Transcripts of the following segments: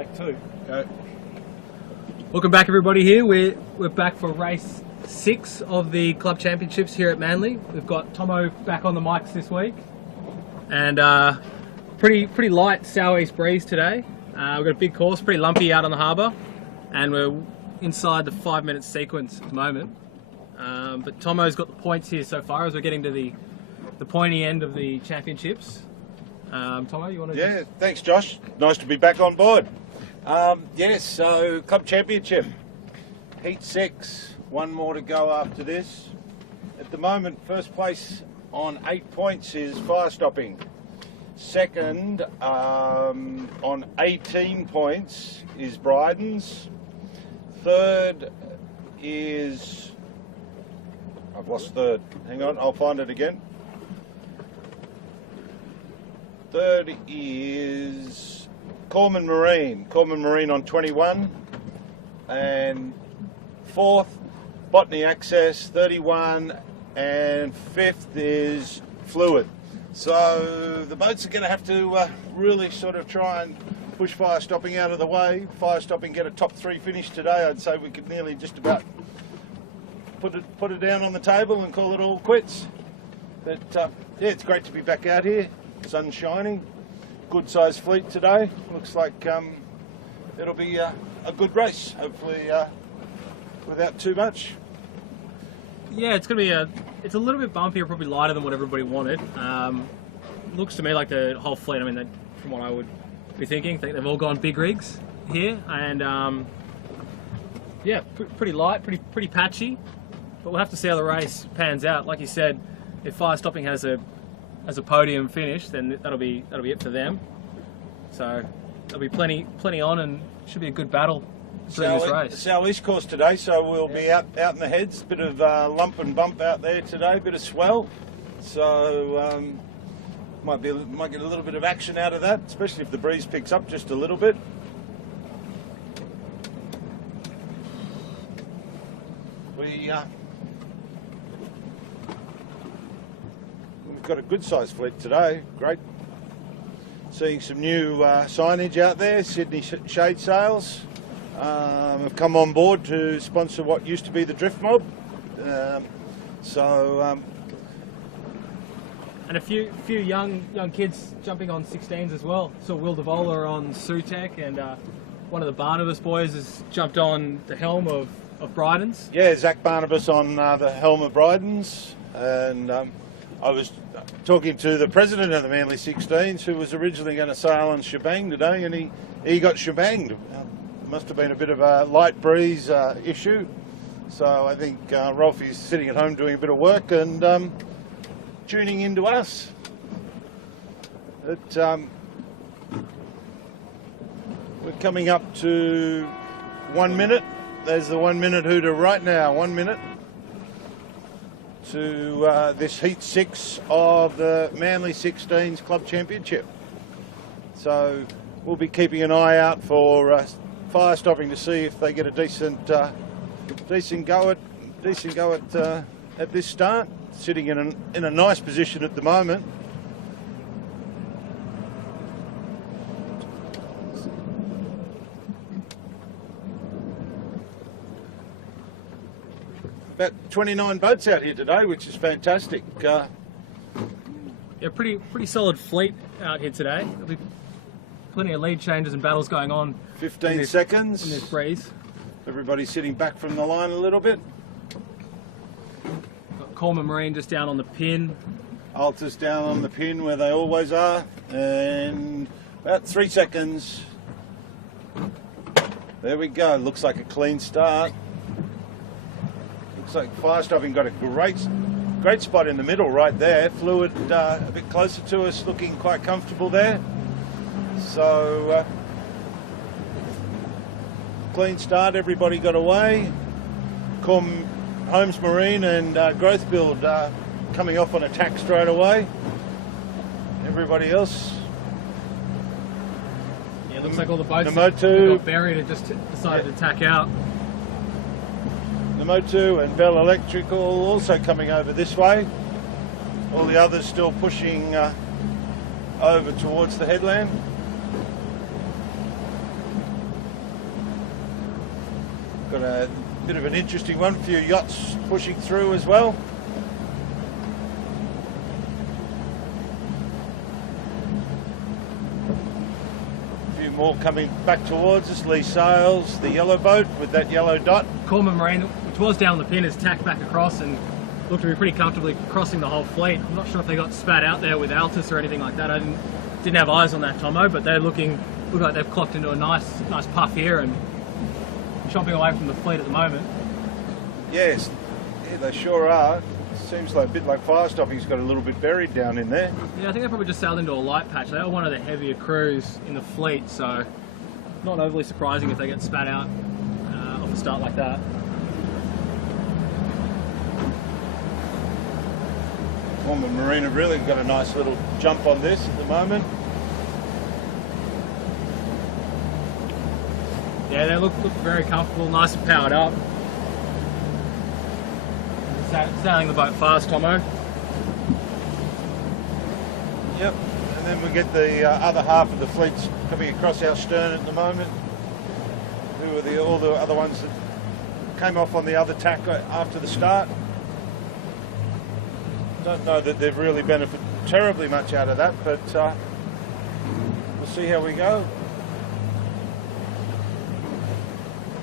Take two. Go. Welcome back, everybody. Here we're back for race 6 of the club championships here at Manly. We've got Tomo back on the mics this week, and pretty light southeast breeze today. We've got a big course, pretty lumpy out on the harbour, and we're inside the 5-minute sequence at the moment. But Tomo's got the points here so far as we're getting to the pointy end of the championships. Tomo, you want to? Yeah, thanks, Josh. Nice to be back on board. Yes, so club championship, heat 6, one more to go after this. At the moment, first place on 8 points is Fire Stopping. Second, on 18 points is Bryden's. Third is, I've lost third. Hang on, I'll find it again. Third is Corman Marine on 21, and fourth Botany Access 31, and fifth is Fluid. So the boats are going to have to really sort of try and push Fire Stopping out of the way. Fire Stopping get a top 3 finish today. I'd say we could nearly just about put it down on the table and call it all quits. But yeah, it's great to be back out here. Sun's shining. Good sized fleet today. Looks like it'll be a good race, hopefully without too much. Yeah, it's gonna be it's a little bit bumpier, probably lighter than what everybody wanted. Looks to me like the whole fleet, I mean, from what I would be thinking, I think they've all gone big rigs here, and yeah, pretty light, pretty patchy. But we'll have to see how the race pans out. Like you said, if Fire Stopping has a podium finish, then that'll be it for them. So there'll be plenty on, and should be a good battle during this race. Southeast course today, so we'll be out in the heads. Bit of lump and bump out there today, bit of swell. So might get a little bit of action out of that, especially if the breeze picks up just a little bit. We've got a good sized fleet today. Great. Seeing some new signage out there. Sydney Shade Sails have come on board to sponsor what used to be the Drift Mob. And a few young kids jumping on 16s as well. So Will DeVola on Sutek, and one of the Barnabas boys has jumped on the helm of Bryden's. Yeah, Zach Barnabas on the helm of Bryden's, and I was talking to the president of the Manly 16s, who was originally going to sail on shebang today, and he got shebanged. Must have been a bit of a light breeze issue. So I think Rolfie's sitting at home doing a bit of work and tuning into us. We're coming up to 1 minute. There's the 1 minute hooter right now. 1 minute to this heat 6 of the Manly 16s Club Championship. So we'll be keeping an eye out for Fire Stopping to see if they get a decent go at this start. Sitting in a nice position at the moment. About 29 boats out here today, which is fantastic. Yeah, pretty solid fleet out here today. There'll be plenty of lead changes and battles going on. 15 seconds. In this breeze. Everybody's sitting back from the line a little bit. Got Corman Marine just down on the pin. Alta's down on the pin where they always are. And about 3 seconds. There we go. Looks like a clean start. Looks like Fire Stopping got a great spot in the middle right there. Fluid a bit closer to us, looking quite comfortable there. So clean start, everybody got away. Holmes Marine and Growth Build coming off on attack straight away. Everybody else. Yeah, it looks like all the boats got buried and just decided to tack out. The Motu and Bell Electrical also coming over this way. All the others still pushing over towards the headland. Got a bit of an interesting one, a few yachts pushing through as well. A few more coming back towards us. Lee Sails, the yellow boat with that yellow dot. Corman Marine, which was down the pin, is tacked back across and looked to be pretty comfortably crossing the whole fleet. I'm not sure if they got spat out there with Altus or anything like that. I didn't have eyes on that, Tomo, but they're look like they've clocked into a nice puff here and chopping away from the fleet at the moment. Yes, yeah, they sure are. Seems like a bit like fire stopping's got a little bit buried down in there. Yeah, I think they probably just sailed into a light patch. They are one of the heavier crews in the fleet, so not overly surprising if they get spat out off the start like that. Corman Marine have really got a nice little jump on this at the moment. Yeah, they look very comfortable, nice and powered up. Sailing the boat fast, Tomo. Yep, and then we get the other half of the fleets coming across our stern at the moment. Who are all the other ones that came off on the other tack after the start? Don't know that they've really benefited terribly much out of that, but we'll see how we go.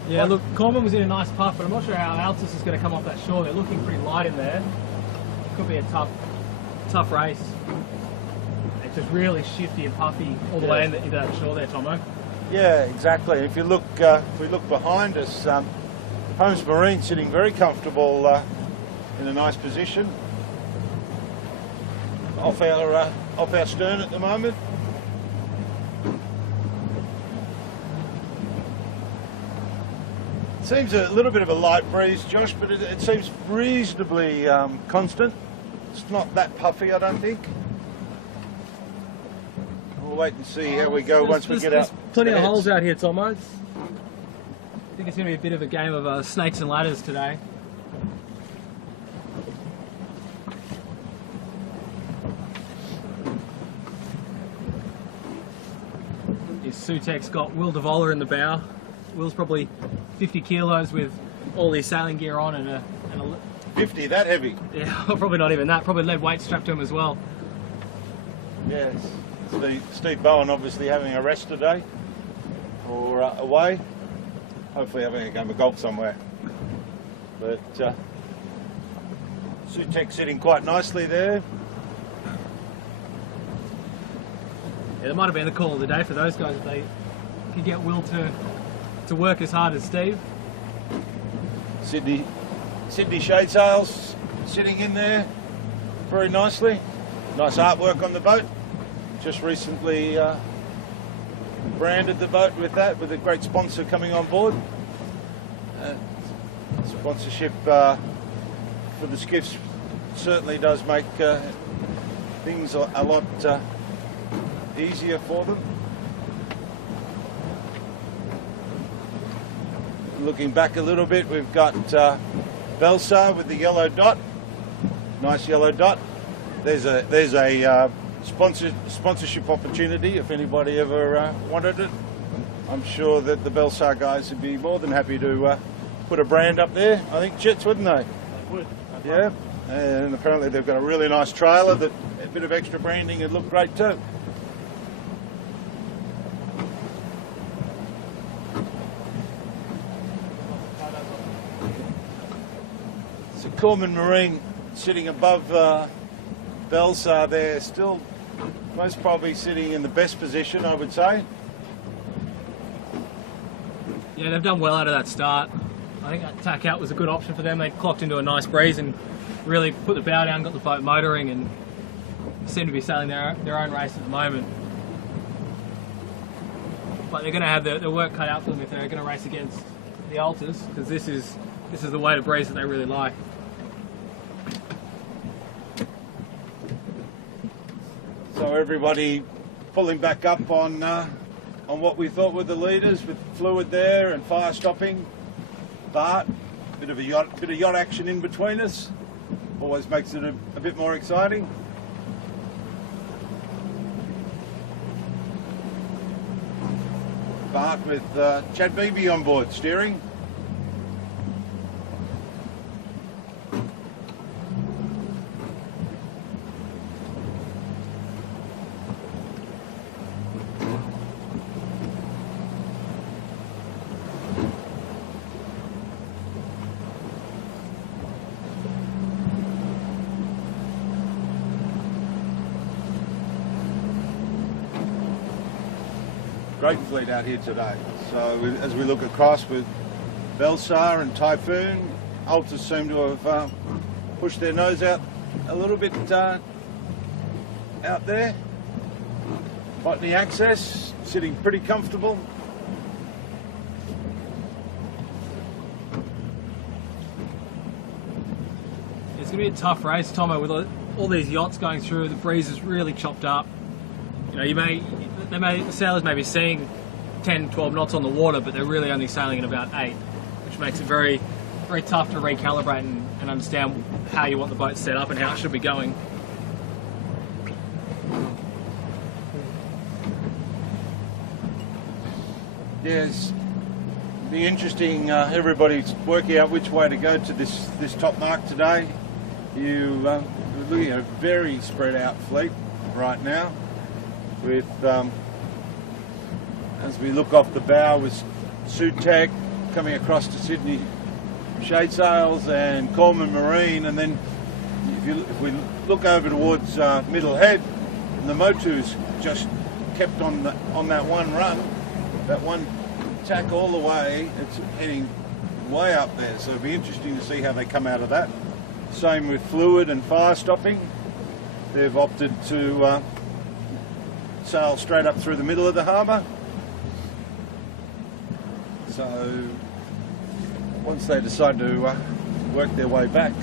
Yeah, look, Corman was in a nice puff, but I'm not sure how Altus is going to come off that shore. They're looking pretty light in there. It could be a tough race. It's just really shifty and puffy all the way into that shore there, Tomo. Yeah, exactly. If you look, if we look behind us, Holmes Marine sitting very comfortable in a nice position off our stern at the moment. Seems a little bit of a light breeze, Josh, but it seems reasonably constant. It's not that puffy, I don't think. We'll wait and see how we go once we get out. There's plenty of holes out here, Tomo. I think it's going to be a bit of a game of snakes and ladders today. Sutek's got Will DeVola in the bow. Will's probably 50 kilos with all his sailing gear on and a 50, that heavy? Yeah, probably not even that. Probably lead weight strapped to him as well. Yes. Steve Bowen obviously having a rest today or away. Hopefully having a game of golf somewhere. But Sutek sitting quite nicely there. Yeah, that might have been the call of the day for those guys if they could get Will to work as hard as Steve. Sydney Shade Sails sitting in there very nicely. Nice artwork on the boat. Just recently branded the boat with that, with a great sponsor coming on board. Sponsorship for the skiffs certainly does make things a lot easier for them. Looking back a little bit, we've got Belsar with the yellow dot. Nice yellow dot. There's a sponsorship opportunity if anybody ever wanted it. I'm sure that the Belsar guys would be more than happy to put a brand up there. I think Jets, wouldn't they? They would. Yeah, and apparently they've got a really nice trailer that a bit of extra branding would look great too. So Corman Marine sitting above Belsar there, still most probably sitting in the best position, I would say. Yeah, they've done well out of that start. I think that tack out was a good option for them. They clocked into a nice breeze and really put the bow down, got the boat motoring, and seem to be sailing their own race at the moment. But they're going to have their work cut out for them if they're going to race against the Altus, because this is the weight of breeze that they really like. So everybody pulling back up on what we thought were the leaders, with fluid there and fire stopping. Bart, bit of yacht action in between us. Always makes it a bit more exciting. Bart with Chad Beebe on board steering. great fleet out here today. So as we look across with Belsar and Typhoon, Altus seem to have pushed their nose out a little bit out there. Botany Access sitting pretty comfortable. It's going to be a tough race, Tomo, with all these yachts going through. The breeze is really chopped up. You know, the sailors may be seeing 10, 12 knots on the water, but they're really only sailing at about 8, which makes it very, very tough to recalibrate and understand how you want the boat set up and how it should be going. Yes, it'll be interesting. Everybody's working out which way to go to this top mark today. We're looking at a very spread out fleet right now, with as we look off the bow with Sutec coming across to Sydney Shade Sails and Coleman Marine, and then if we look over towards Middle Head, the Motu's just kept on that one run, that one tack all the way. It's heading way up there, so it'll be interesting to see how they come out of that. Same with Fluid and Fire Stopping. They've opted to sail straight up through the middle of the harbour. So once they decide to work their way back.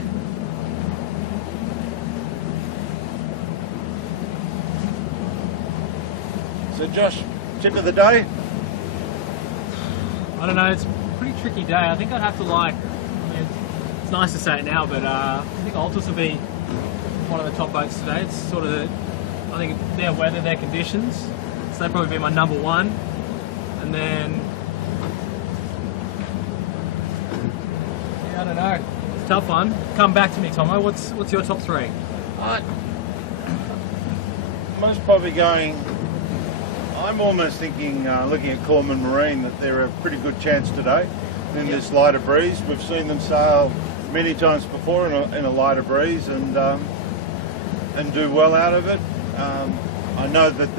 So Josh, tip of the day? I don't know, it's a pretty tricky day. I think I'd have to like, I mean, it's nice to say it now, but I think Altus will be one of the top boats today. It's sort of, I think their weather, their conditions, so they'd probably be my number one. And then, yeah, I don't know, it's a tough one. Come back to me, Tomo, what's your top three? Most probably going, I'm almost thinking, looking at Coleman Marine, that they're a pretty good chance today in this lighter breeze. We've seen them sail many times before in a lighter breeze and do well out of it. I know that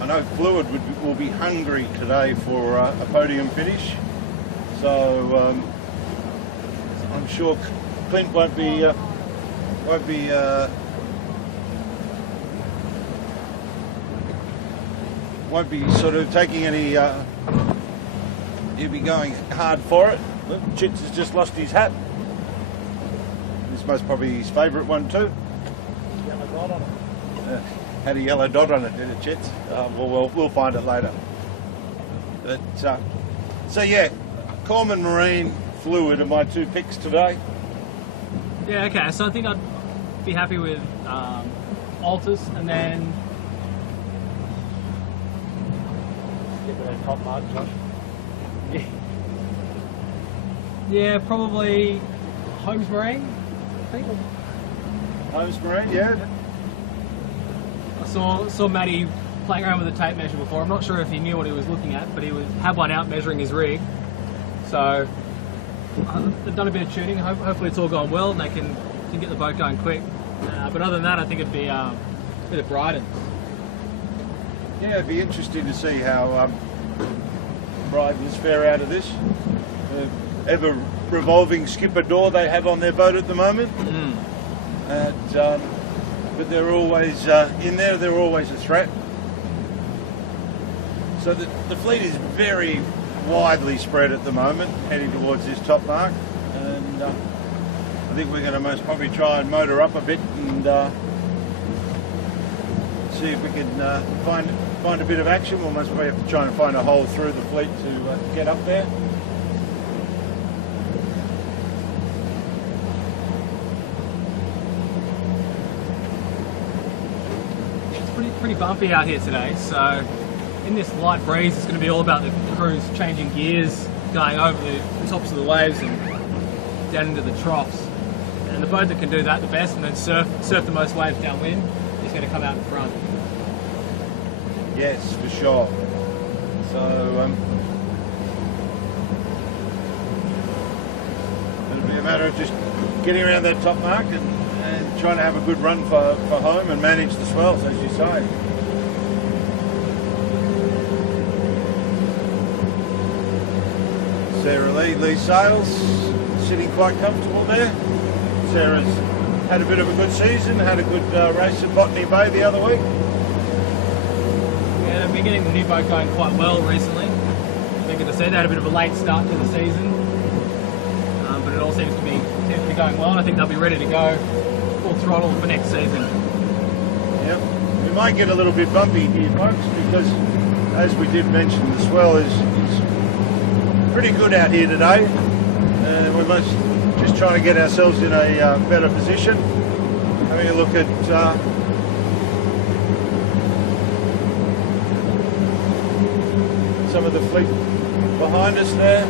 I know Fluid will be hungry today for a podium finish, so I'm sure Clint won't be sort of taking any, he'll be going hard for it. Look, Chits has just lost his hat. This is most probably his favourite one too. Yellow dot on it. Had a yellow dot on it, did it, Chits? We'll find it later. But, so yeah, Coleman Marine, Fluid are my two picks today. Yeah, okay, so I think I'd be happy with Altus, and then get to that top mark, Josh. Yeah, probably Holmes Marine, I think. Holmes Marine, yeah. I saw Matty playing around with the tape measure before. I'm not sure if he knew what he was looking at, but he had one out measuring his rig. So they've done a bit of tuning. Hopefully it's all gone well and they can get the boat going quick. But other than that, I think it'd be a bit of Bryden. Yeah, it'd be interesting to see how Bryden's fare out of this. Ever revolving skipper door they have on their boat at the moment. But they're always in there, they're always a threat. So the fleet is very widely spread at the moment, heading towards this top mark, and I think we're going to most probably try and motor up a bit and see if we can find a bit of action. We'll most probably have to try and find a hole through the fleet to get up there. Pretty bumpy out here today, so in this light breeze it's going to be all about the crews changing gears, going over the tops of the waves and down into the troughs. And the boat that can do that the best and then surf the most waves downwind is going to come out in front. Yes, for sure. So it'll be a matter of just getting around that top mark and trying to have a good run for home and manage the swells, as you say. Sarah Lee Sales, sitting quite comfortable there. Sarah's had a bit of a good season, had a good race at Botany Bay the other week. Yeah, they've been getting the new boat going quite well recently. I think, as I said, they had a bit of a late start to the season, but it all seems to be going well, and I think they'll be ready to go full throttle for next season. Yep. We might get a little bit bumpy here, folks, because as we did mention, the swell is pretty good out here today. We're just trying to get ourselves in a better position. Having a look at some of the fleet behind us there.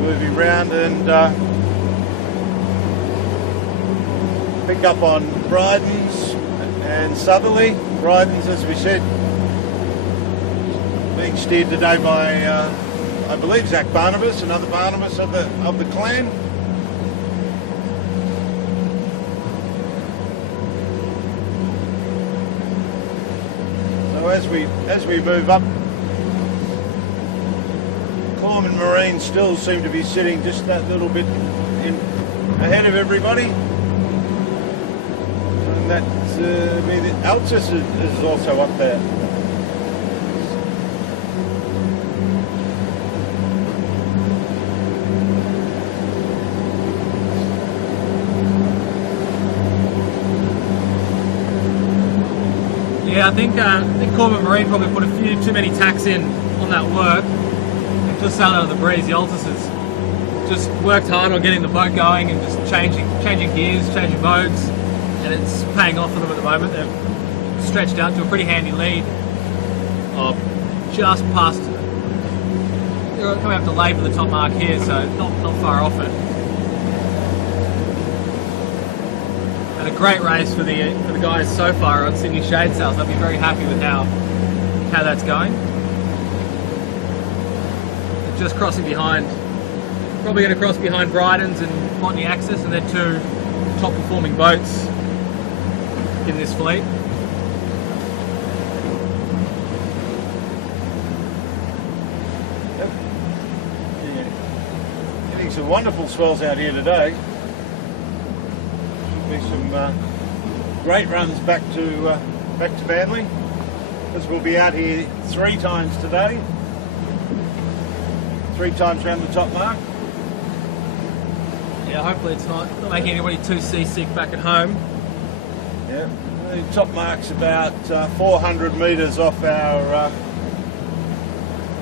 Moving round and pick up on Bryden's and Southerly. Bryden's, as we said, being steered today by I believe Zach Barnabas, another Barnabas of the clan. So as we move up, Corman Marine still seem to be sitting just that little bit ahead of everybody. And that Altus is also up there. Yeah, I think Corman Marine probably put a few too many tacks in on that work. And just sailed out of the breeze. The Altus has just worked hard on getting the boat going and just changing gears, changing modes, and it's paying off for them at the moment. They've stretched out to a pretty handy lead of just past. They're coming up to lay for the top mark here, so not far off it. And a great race for the guys so far on Sydney Shade Sails. They'll be very happy with how that's going. Just crossing behind, probably going to cross behind Bryden's and Botany Access, and they're two top performing boats in this fleet. Yep. Yeah. Getting some wonderful swells out here today. Should be some great runs back to Manly, because we'll be out here 3 times today. 3 times around the top mark. Yeah, hopefully it's not making anybody too seasick back at home. Yeah, the top mark's about 400 metres off our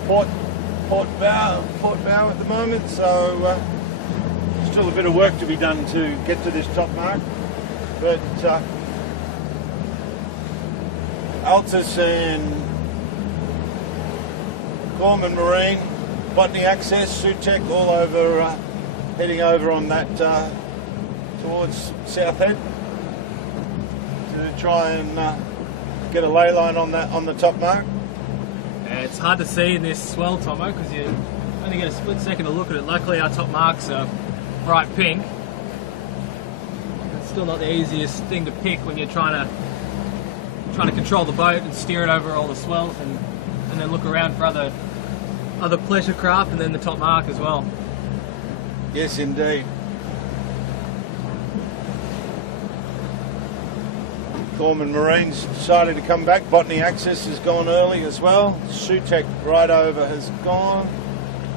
port bow at the moment, so still a bit of work to be done to get to this top mark. But Altus and Corman Marine, Botany Access, Sutec, all over, heading over on that towards South Head to try and get a ley line on the top mark. It's hard to see in this swell, Tomo, because you only get a split second to look at it. Luckily our top marks are bright pink. It's still not the easiest thing to pick when you're trying to control the boat and steer it over all the swells and then look around for other pleasure craft and then the top mark as well. Yes, indeed. Corman Marine's decided to come back. Botany Access has gone early as well. Sutec right over has gone.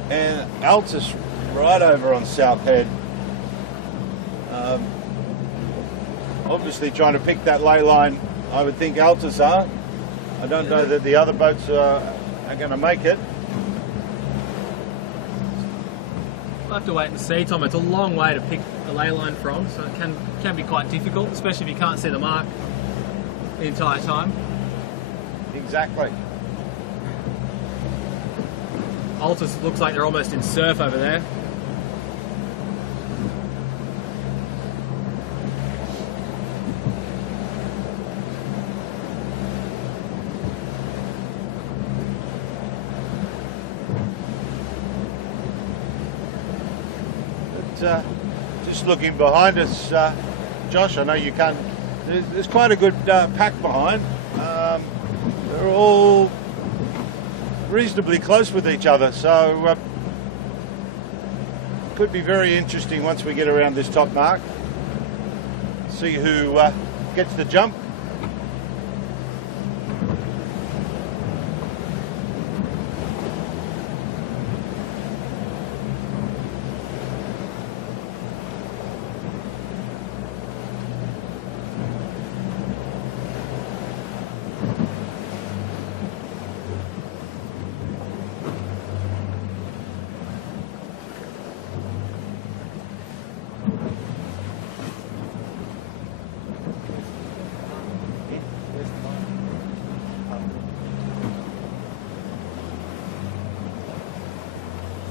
And Altus right over on South Head. Obviously trying to pick that ley line, I would think Altus are. I don't know that the other boats are going to make it. We'll have to wait and see, Tom. It's a long way to pick the ley line from, so it can be quite difficult, especially if you can't see the mark the entire time. Exactly. Altus looks like they're almost in surf over there. Just looking behind us, Josh, I know you can't. There's quite a good pack behind. they're all reasonably close with each other, so could be very interesting once we get around this top mark. See who gets the jump.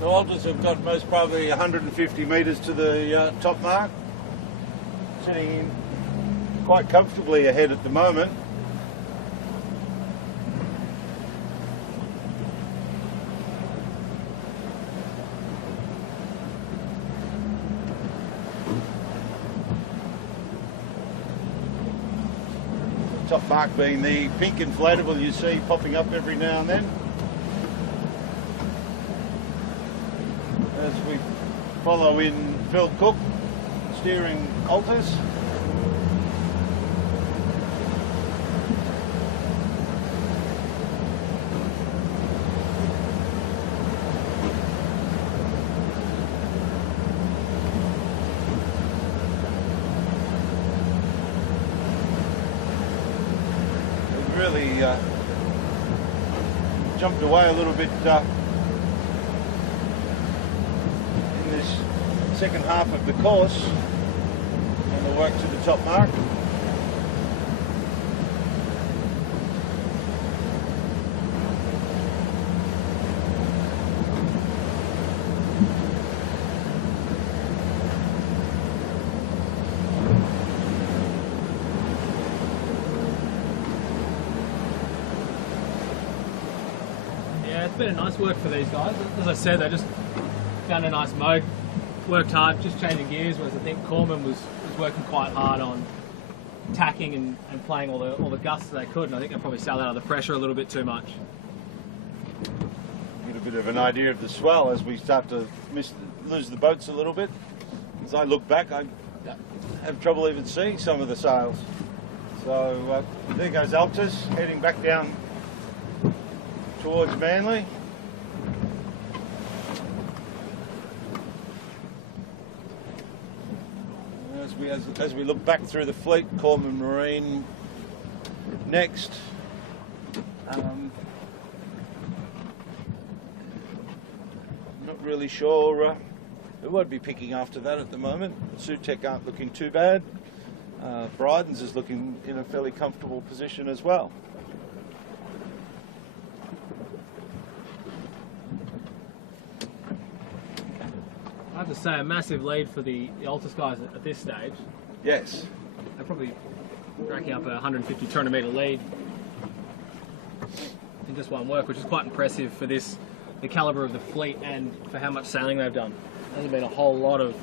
The alters have got most probably 150 metres to the top mark, sitting quite comfortably ahead at the moment. The top mark being the pink inflatable you see popping up every now and then. As we follow in Phil Cook steering alters. We've really jumped away a little bit second half of the course and the work to the top mark. Yeah, it's been a nice work for these guys. As I said, they just found a nice mode. Worked hard, just changing gears, whereas I think Corman was working quite hard on tacking and playing all the gusts they could, and I think they probably sailed out of the pressure a little bit too much. Get a bit of an idea of the swell as we start to lose the boats a little bit. As I look back, I have trouble even seeing some of the sails. So there goes Altus heading back down towards Manly. As we look back through the fleet, Corman Marine next. Not really sure who would be picking after that at the moment. Sutec aren't looking too bad. Bryden's is looking in a fairly comfortable position as well. I have to say, a massive lead for the Altus guys at this stage. Yes. They're probably racking up a 150, 200 metre lead in just one work, which is quite impressive for the calibre of the fleet and for how much sailing they've done. There hasn't been a whole lot of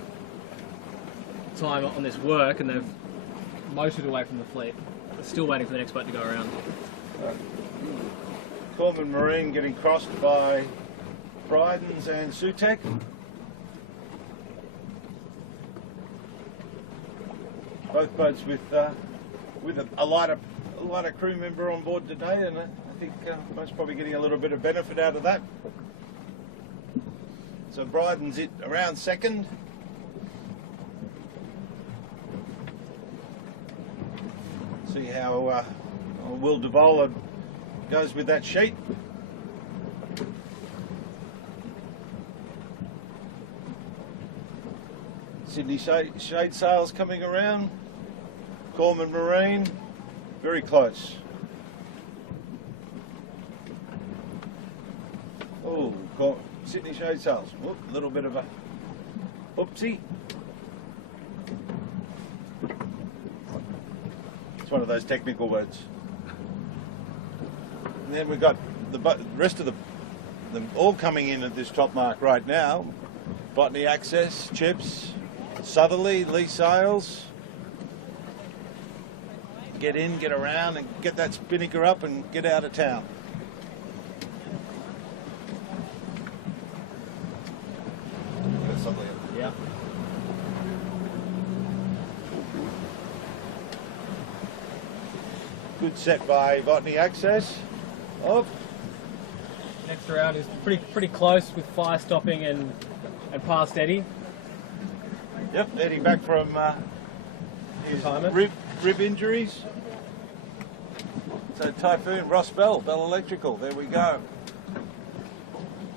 time on this work, and they've motored away from the fleet. They're still waiting for the next boat to go around. Corman Marine getting crossed by Bryden's and Sutec. Both boats with a lighter crew member on board today, and I think most probably getting a little bit of benefit out of that. So Bryden's it around second. See how Will DeVola goes with that sheet. Sydney Shade Sails coming around. Corman Marine, very close. Oh, Sydney Shade Sails. Whoop, a little bit of a oopsie. It's one of those technical words. And then we've got the rest of them all coming in at this top mark right now. Botany Access, Chips, Southerly, Lee Sails. get in, get around, and get that spinnaker up and get out of town. Yeah. Good set by Botany Access. Oh, Next round is pretty close with fire stopping and past Eddie. yep, Eddie back from his Retirement. rib injuries. So Typhoon, Ross Bell Electrical, there we go.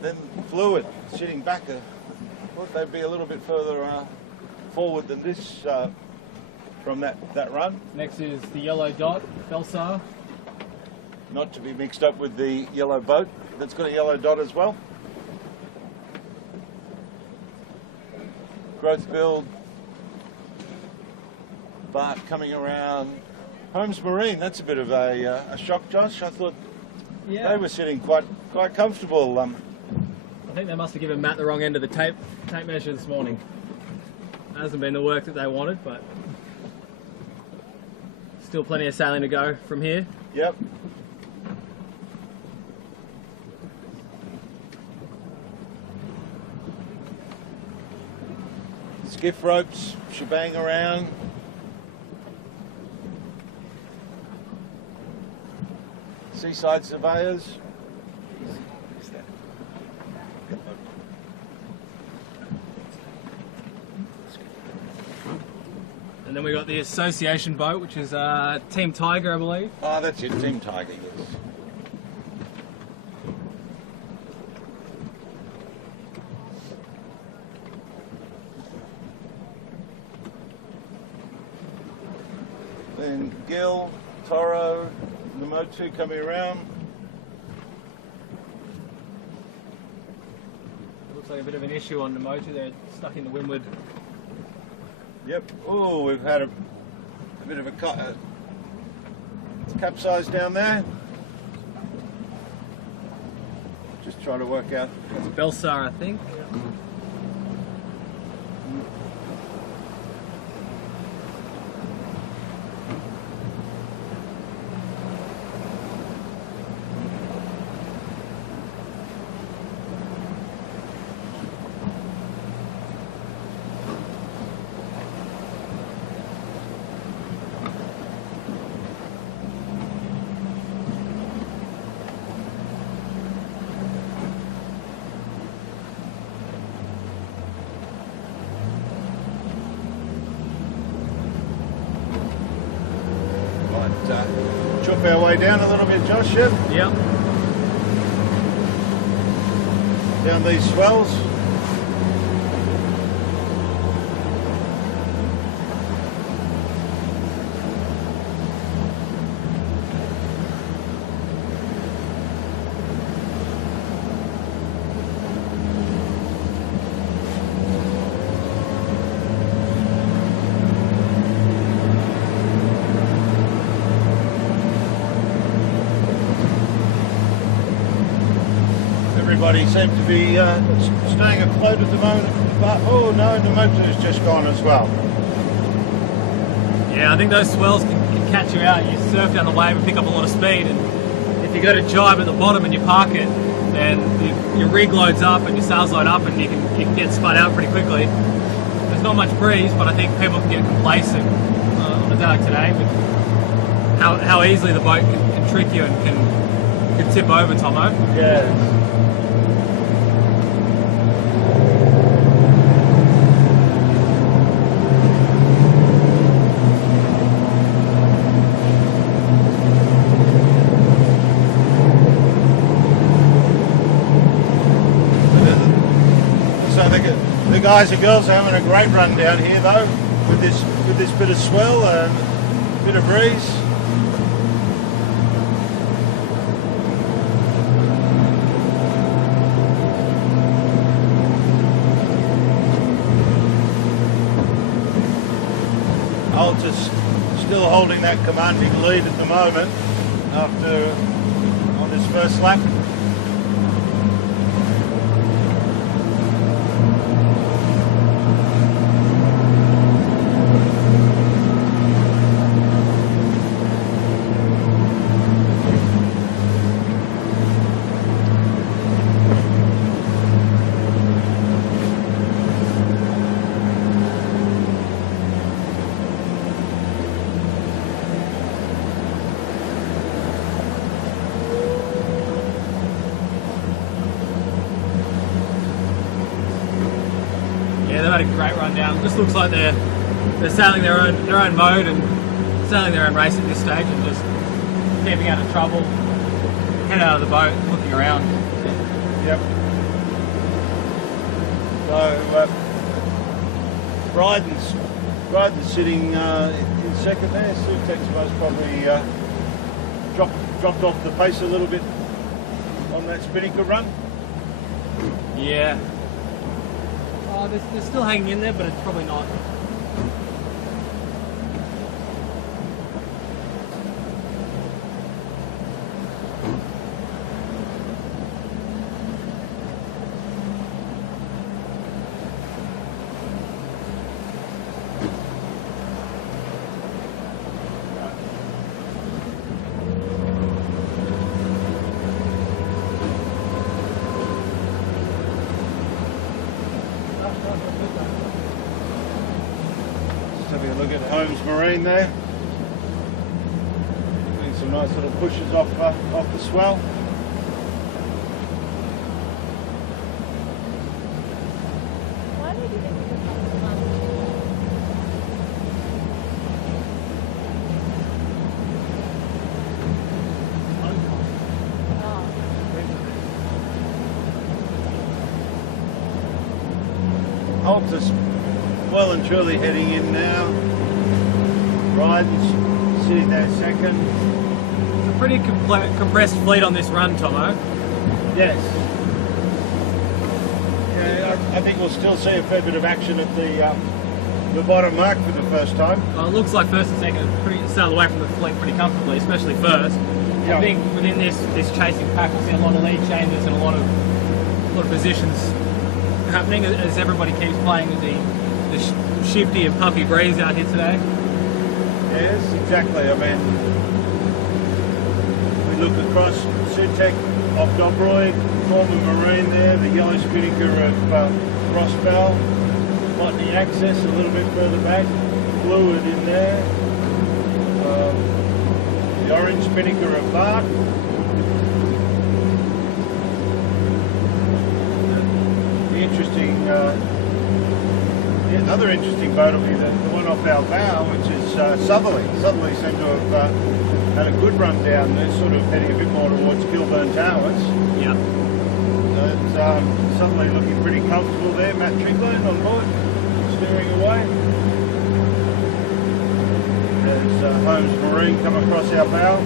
Then Fluid, sitting back. Thought they'd be a little bit further forward than this from that run. Next is the yellow dot, Belsar. Not to be mixed up with the yellow boat that's got a yellow dot as well. Growth Build, Bart coming around. Holmes Marine, that's a bit of a shock, Josh. I thought they were sitting quite comfortable. I think they must have given Matt the wrong end of the tape measure this morning. Hasn't been the work that they wanted, but still plenty of sailing to go from here. Yep. Skiff ropes, shebang around. Seaside surveyors. And then we got the association boat, which is Team Tiger, I believe. Oh, that's it, Team Tiger, yes. Then Gill, Toro, the Motu coming around. Looks like a bit of an issue on the motor. They're stuck in the windward. Yep. Oh, we've had a bit of a capsize down there. Just trying to work out. It's Belsar, I think. Chop our way down a little bit, Josh, yep? Yep. Down these swells. Everybody seems to be staying afloat at the moment, but oh no, the motor's just gone as well. Yeah, I think those swells can catch you out. You surf down the wave and pick up a lot of speed, and if you go to jibe at the bottom and you park it, then your rig loads up and your sails load up, and you can get spun out pretty quickly. There's not much breeze, but I think people can get complacent on a day like today with how easily the boat can trick you and can tip over, Tomo. Yeah. The guys and girls are having a great run down here though, with this bit of swell and a bit of breeze. Alta's still holding that commanding lead at the moment on this first lap. Just looks like they're sailing their own mode and sailing their own race at this stage, and just keeping out of trouble. Head out of the boat, looking around. Yep. So Bryden's sitting in second there. Sutek's most probably dropped off the pace a little bit on that Spinnaker run. Yeah. Oh, they're still hanging in there, but it's probably not. Having a look at Holmes Marine there. Doing some nice little pushes off the swell. Why did you think we could come to lunch? Altus well and truly heading in now. Bryden's sitting there second. It's a pretty compressed fleet on this run, Tomo. Yes. Yeah, I think we'll still see a fair bit of action at the bottom mark for the first time. It looks like first and second are sailed away from the fleet pretty comfortably, especially first. Yeah. I think within this chasing pack, we'll see a lot of lead changes and a lot of positions happening as everybody keeps playing the shifty and puffy breeze out here today. Yes, exactly. I mean, we look across Sutek off Dobroy, Corman Marine there, the yellow Spinnaker of Rossbell, Botany Access a little bit further back, Fluid in there, the orange Spinnaker of Bart. The interesting, another interesting boat will be the one off our bow, which is Southerly. Southerly seem to have had a good run down there, sort of heading a bit more towards Kilburn Towers. Yeah. It's Southerly looking pretty comfortable there. Matt Tringlane on board, steering away. There's Holmes Marine come across our bow.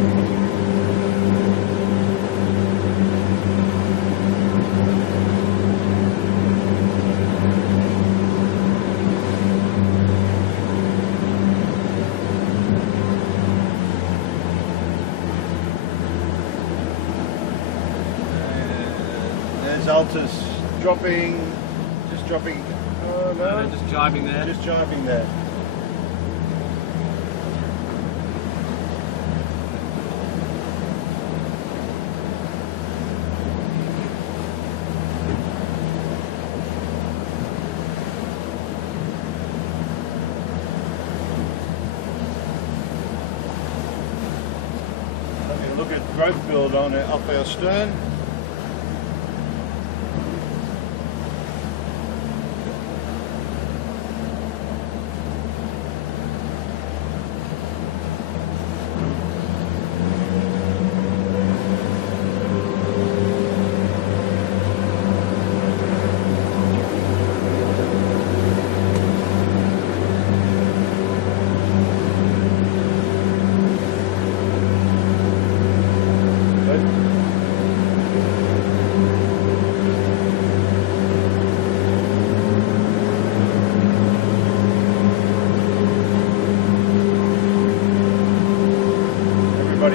Altus just dropping, oh no. They're just jibing there. Just jibing there. Having a look at growth build on it off our stern.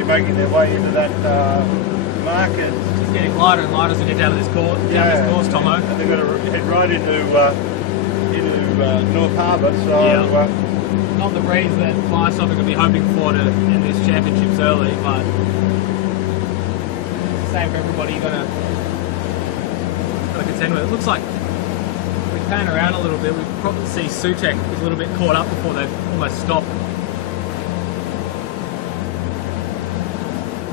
Making their way into that market. It's getting lighter and lighter as we get down to this course, Tomo. And they've got to head right into North Harbour, so... Yeah. Not the breeze that Firestock are going to be hoping for to end this championships early, but it's the same for everybody. You've got to contend with it. It looks like we pan around a little bit, we probably see Sutek is a little bit caught up before they've almost stopped.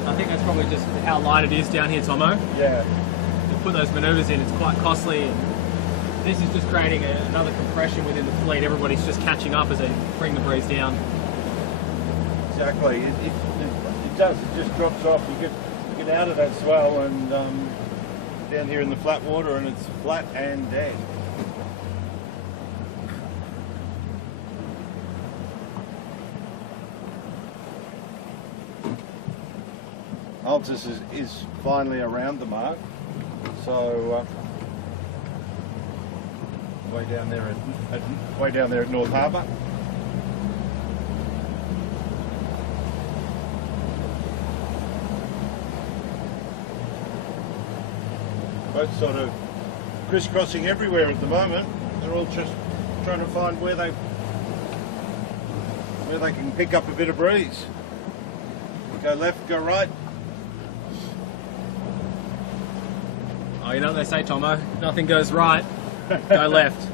I think that's probably just how light it is down here, Tomo. Yeah. To put those manoeuvres in, it's quite costly and this is just creating another compression within the fleet. Everybody's just catching up as they bring the breeze down. Exactly. It does. It just drops off. You get out of that swell and down here in the flat water, and it's flat and dead. Altus is finally around the mark, so way down there at North Harbour. Both sort of crisscrossing everywhere at the moment. They're all just trying to find where they can pick up a bit of breeze. Go left, go right. Oh, you know what they say, Tomo? Nothing goes right, go left.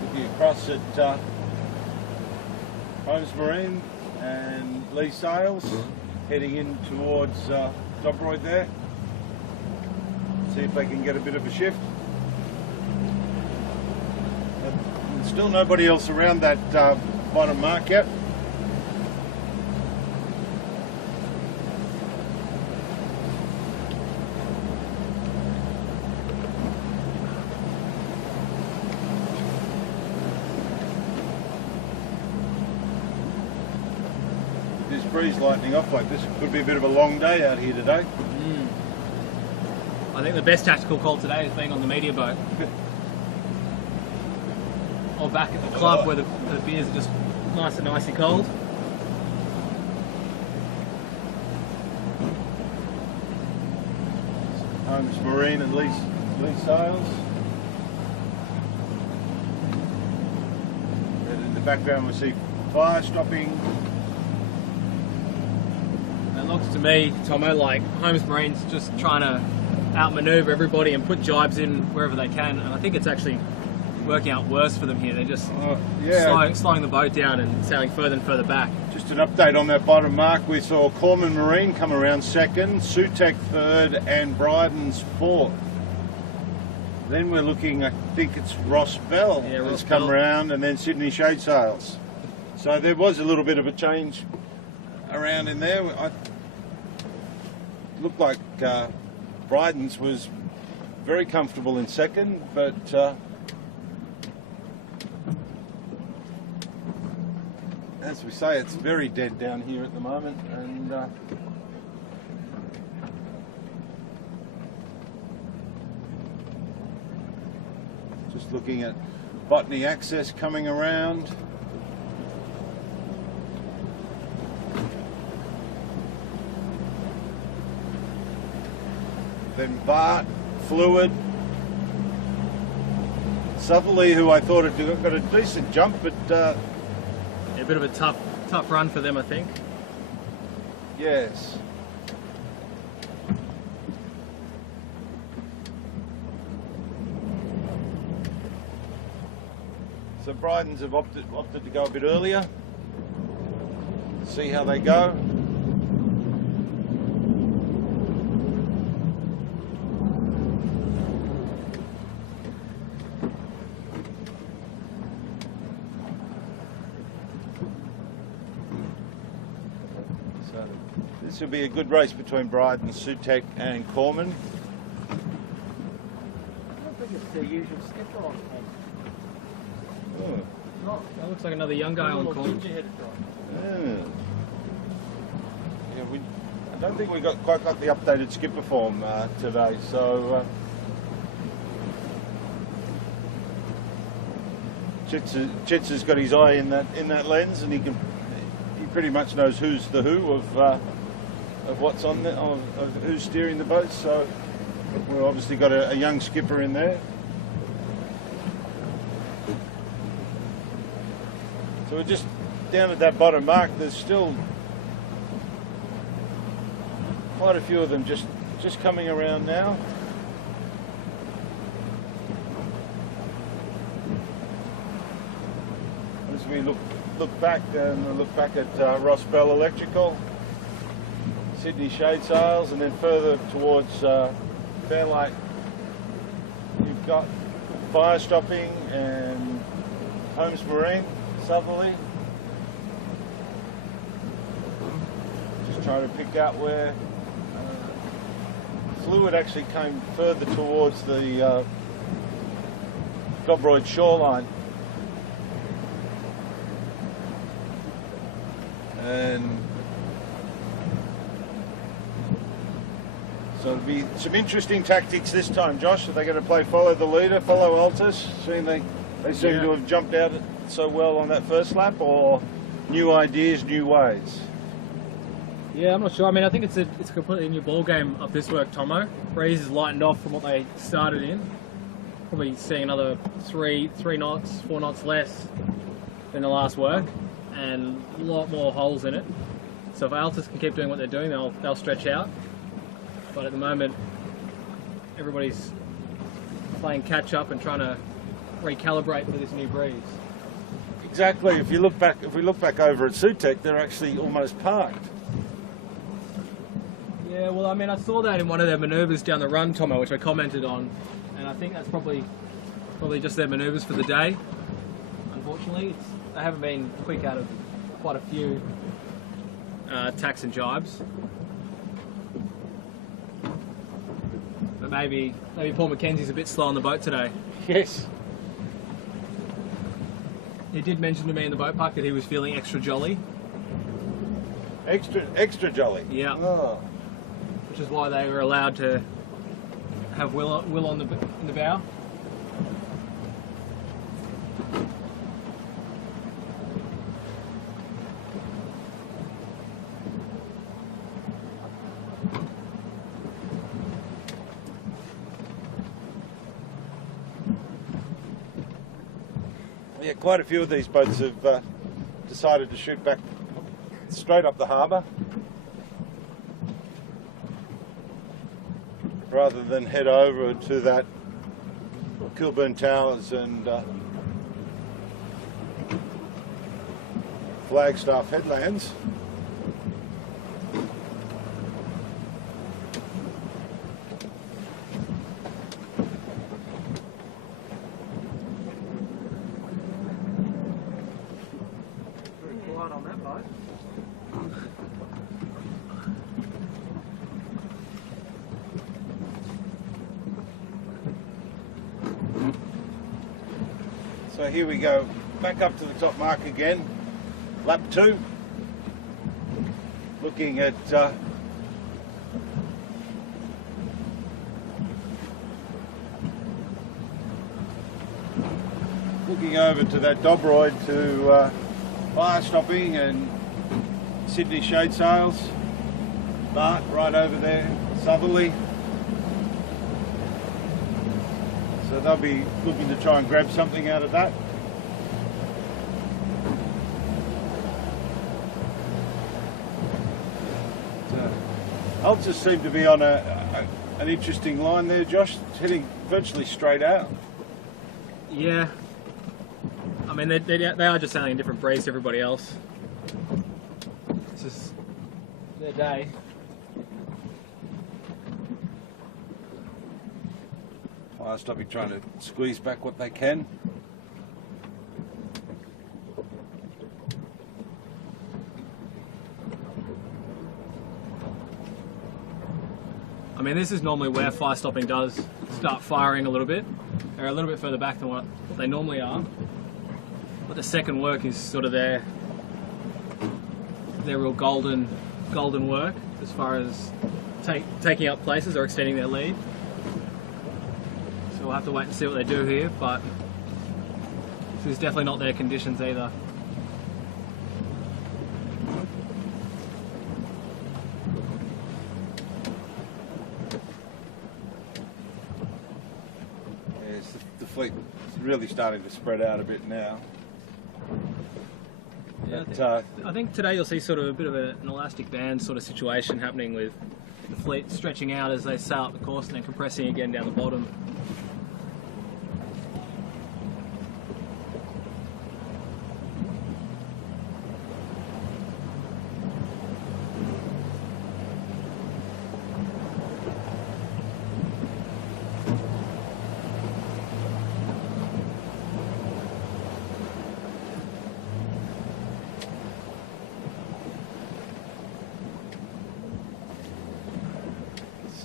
Looking across at Holmes Marine and Lee Sails, heading in towards Dobroyd there. See if they can get a bit of a shift. Still nobody else around that bottom mark yet. This breeze lightening off like this, it could be a bit of a long day out here today. I think the best tactical call today is being on the media boat. Or back at the club where the beers are just nice and nicey cold. Holmes Marine and Lee Sails. And in the background we see fire stopping. It looks to me, Tomo, like Holmes Marine's just trying to outmaneuver everybody and put jibes in wherever they can, and I think it's actually working out worse for them here. They're just slowing the boat down and sailing further and further back. Just an update on that bottom mark. We saw Corman Marine come around second, Sutek third, and Bryden's fourth. Then we're looking, I think it's Ross Bell has come around, and then Sydney Shade Sails. So there was a little bit of a change around in there. It looked like Bryden's was very comfortable in second, but as we say, it's very dead down here at the moment, and just looking at Botany Access coming around. Then Bart, Fluid, Southerly, who I thought had got a decent jump, but a bit of a tough run for them, I think. Yes. So Bryden's have opted to go a bit earlier. See how they go. This will be a good race between Bryden, Sutek and Corman. I don't think it's the usual skipper on Oh. That looks like another young guy on Corman. Yeah, I don't think we quite got the updated skipper form today, so Chits has got his eye in that lens, and he pretty much knows who's the who of what's on there, of who's steering the boat. So we've obviously got a young skipper in there. So we're just down at that bottom mark. There's still quite a few of them just coming around now. As maybe look back at Ross Bell Electrical, Sydney Shade Sales, and then further towards Fairlight, you've got Fire Stopping and Holmes Marine, Southerly. Just trying to pick out where fluid actually came further towards the Dobroyd shoreline. And so it'll be some interesting tactics this time, Josh. Are they going to play follow the leader, follow Altus? Seeing they seem to have jumped out so well on that first lap, or new ideas, new ways? Yeah, I'm not sure. I mean, I think it's a completely new ball game up this work, Tomo. Breeze is lightened off from what they started in. Probably seeing another 3 knots, 4 knots less than the last work, and a lot more holes in it. So if Altus can keep doing what they're doing, they'll stretch out. But at the moment, everybody's playing catch up and trying to recalibrate for this new breeze. Exactly. If we look back over at Sutek, they're actually almost parked. Yeah, well, I mean, I saw that in one of their manoeuvres down the run, Tomo, which I commented on, and I think that's probably just their manoeuvres for the day. Unfortunately, they haven't been quick out of quite a few tacks and jibes. But maybe Paul Mackenzie's a bit slow on the boat today. Yes. He did mention to me in the boat park that he was feeling extra jolly. Extra jolly. Yeah. Oh. Which is why they were allowed to have Will on in the bow. Yeah, quite a few of these boats have decided to shoot back straight up the harbour rather than head over to that Kilburn Towers and Flagstaff headlands. On that boat. So here we go, back up to the top mark again, lap 2, looking at looking over to that Dobroyd to Fire Stopping and Sydney Shade Sales, Bart right over there, Southerly. So they'll be looking to try and grab something out of that. Altus seem to be on an interesting line there, Josh. It's heading virtually straight out. Yeah. I mean, they are just sailing a different breeze to everybody else. It's just their day. Fire Stopping trying to squeeze back what they can. I mean, this is normally where Fire Stopping does start firing a little bit. They're a little bit further back than what they normally are. But the second work is sort of their real golden work as far as taking up places or extending their lead. So we'll have to wait and see what they do here, but this is definitely not their conditions either. Yes, the fleet is really starting to spread out a bit now. Yeah, I think today you'll see sort of a bit of an elastic band sort of situation happening with the fleet stretching out as they sail up the course and then compressing again down the bottom.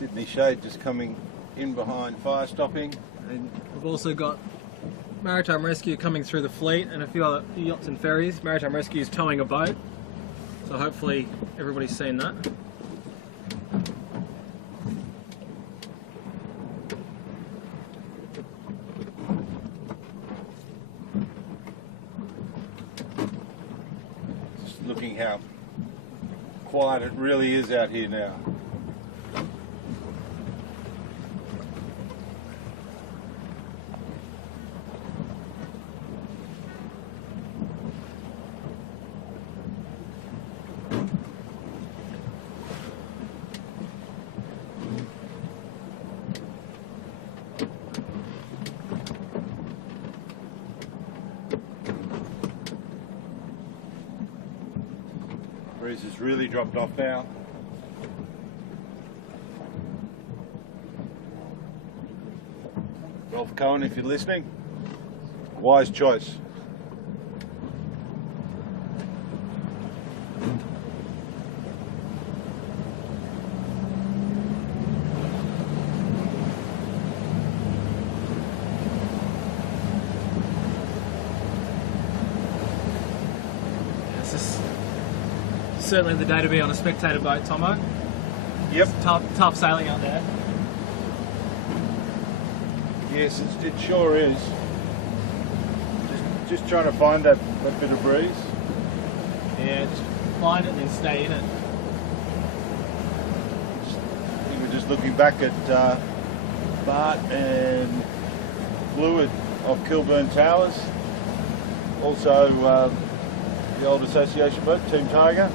Sydney Shade just coming in behind fire stopping. And we've also got Maritime Rescue coming through the fleet and a few other yachts and ferries. Maritime Rescue is towing a boat, so hopefully everybody's seen that. Just looking how quiet it really is out here now. Breeze has really dropped off now. Rolf Cohen, if you're listening, wise choice. This is certainly the day to be on a spectator boat, Tomo. Yep. Tough sailing out there. Yes, it sure is. Just trying to find that bit of breeze. Yeah, just find it and then stay in it. I think we're just looking back at Bart and Fluid off Kilburn Towers. Also the old association boat, Team Tiger.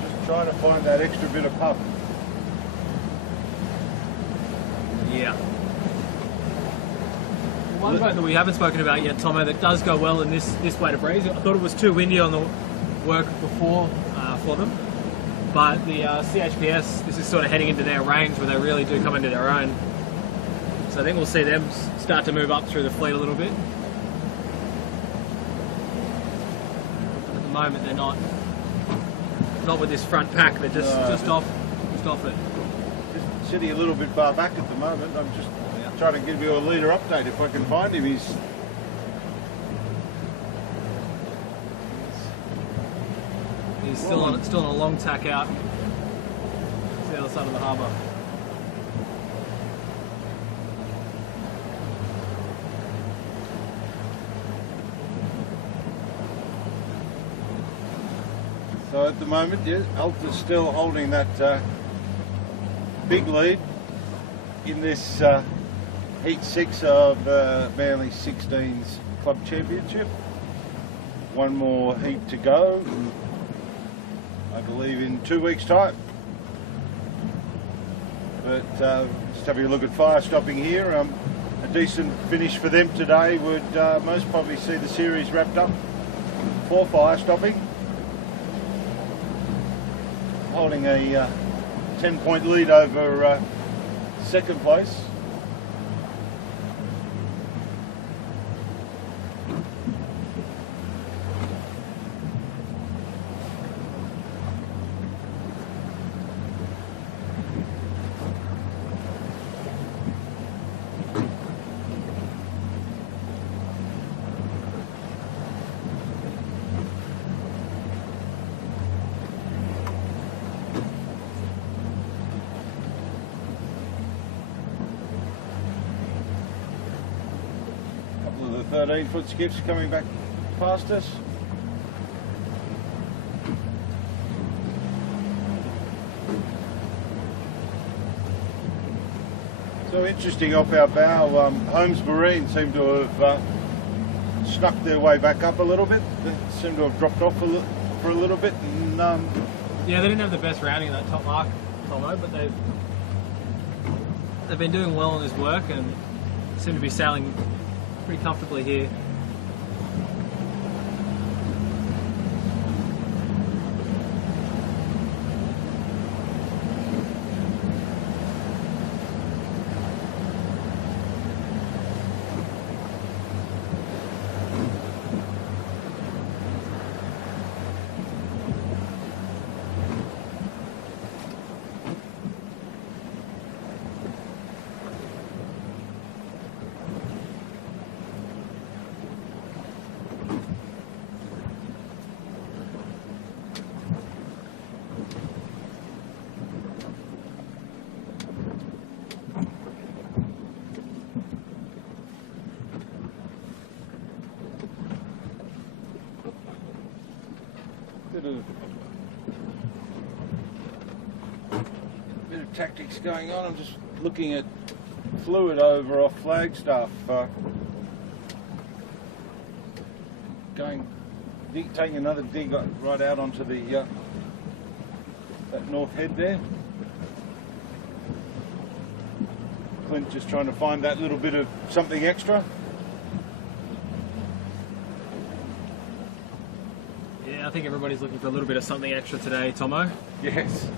Just trying to find that extra bit of puff. Yeah. One boat that we haven't spoken about yet, Tomo, that does go well in this weight of breeze. I thought it was too windy on the work before for them, but the CHPS, this is sort of heading into their range where they really do come into their own. So I think we'll see them start to move up through the fleet a little bit. At the moment, they're not with this front pack. They're just off it. Just sitting a little bit far back at the moment. I'm just trying to give you a leader update if I can find him. He's still on a long tack out to the other side of the harbour. So at the moment, yeah, Alta's still holding that big lead in this Heat 6 of Manly 16's Club Championship. One more heat to go, I believe in 2 weeks' time. But just having a look at fire stopping here, a decent finish for them today would most probably see the series wrapped up for fire stopping. Holding a 10-point lead over second place. Couple of the 13-foot skiffs coming back past us. So interesting, off our bow, Holmes Marine seem to have snuck their way back up a little bit. They seem to have dropped off for a little bit. And, yeah, they didn't have the best rounding in that top mark, Tomo, but they've been doing well on this work and seem to be sailing pretty comfortably here. bit of tactics going on. I'm just looking at fluid over off Flagstaff. Taking another dig right out onto the that north head there. Clint just trying to find that little bit of something extra. Yeah, I think everybody's looking for a little bit of something extra today, Tomo. Yes.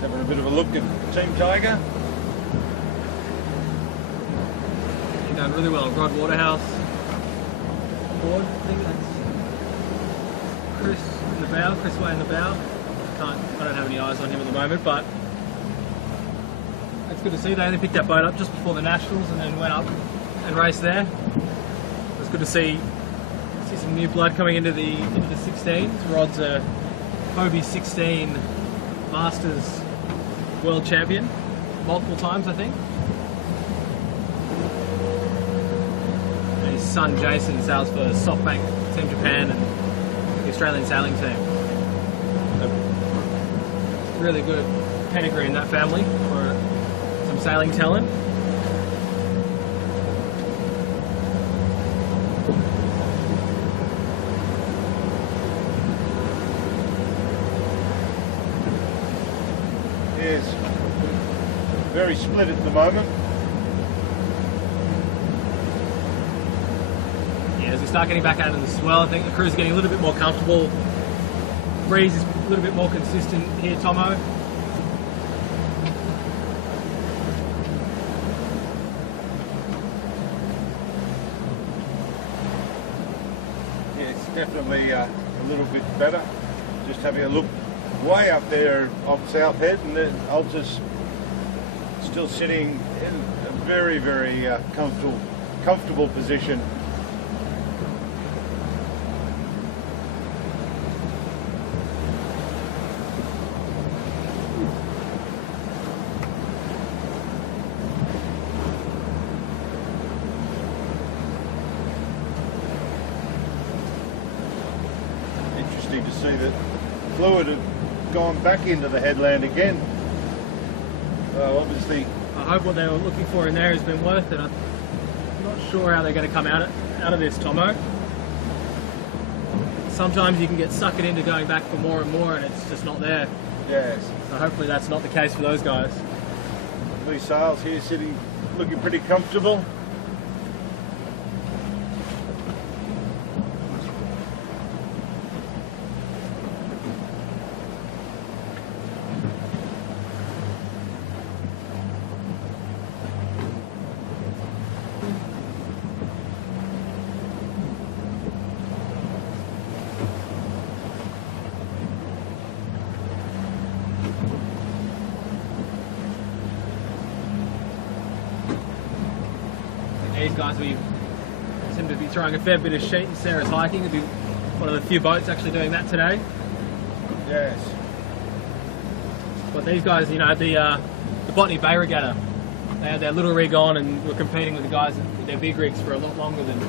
Having a bit of a look at Team Tiger. You've done really well. Rod Waterhouse board. I think that's Chris in the bow, Chris Way in the bow. I don't have any eyes on him at the moment, but it's good to see. They only picked that boat up just before the Nationals and then went up and raced there. It's good to see some new blood coming into the 16s. Rod's a Hobie 16 Masters World Champion multiple times, I think. And his son Jason sails for SoftBank Team Japan and the Australian sailing team. So, really good pedigree in that family for some sailing talent. Is very split at the moment. Yeah, as we start getting back out into the swell, I think the crew's getting a little bit more comfortable. Breeze is a little bit more consistent here, Tomo. Yeah, it's definitely a little bit better. Just having a look way up there off South Head, and the Ultra's still sitting in a very, very comfortable position. Interesting to see that fluid had gone back into the headland again. Obviously, I hope what they were looking for in there has been worth it. I'm not sure how they're going to come out of this, Tomo. Sometimes you can get suckered into going back for more and more and it's just not there. yes, So hopefully that's not the case for those guys. Lee Sales here sitting, looking pretty comfortable. These guys, we seem to be throwing a fair bit of sheet, and Sarah's hiking. It'll be one of the few boats actually doing that today. Yes. But these guys, you know, the Botany Bay Regatta, they had their little rig on and were competing with the guys with their big rigs for a lot longer than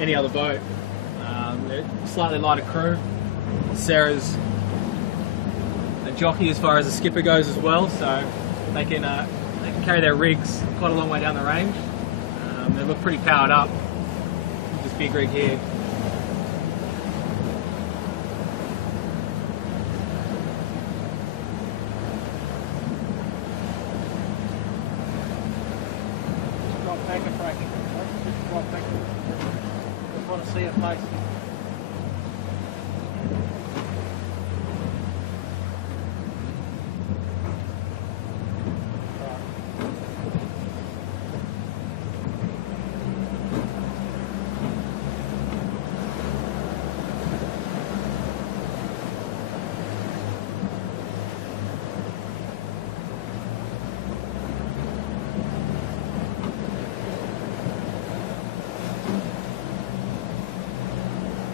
any other boat. They're slightly lighter crew. Sarah's jockey as far as the skipper goes as well, so they can carry their rigs quite a long way down the range. They look pretty powered up with this big rig here. Drop back and break it. Just drop back. Just want to see it face.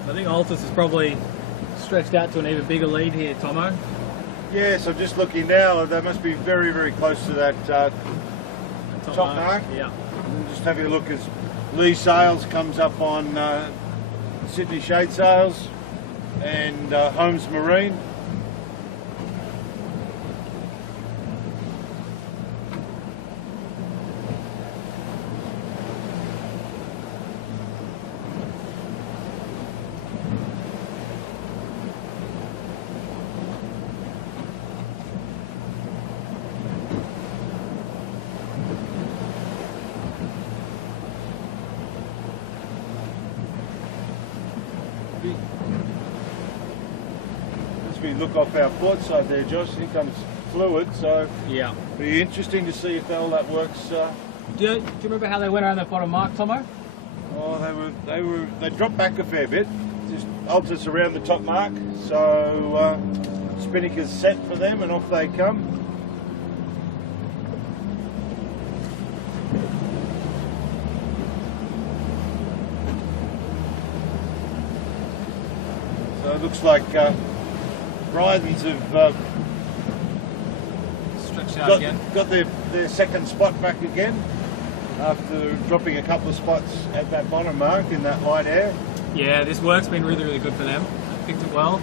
I think Altus is probably stretched out to an even bigger lead here, Tomo. Yes, I'm just looking now. They must be very, very close to that top mark. Yeah. And just having a look as Lee Sales comes up on Sydney Shade Sales and Holmes Marine. As we look off our port side there, Josh, here comes fluid, so Yeah. it'll be interesting to see if all that works. Do you remember how they went around that bottom mark, Tomo? Oh, they dropped back a fair bit, just Altus around the top mark, so Spinnaker's set for them and off they come. So it looks like Bryden's have Stretched out again. got their second spot back again after dropping a couple of spots at that bottom mark in that light air. Yeah, this work's been really, really good for them. They picked it well.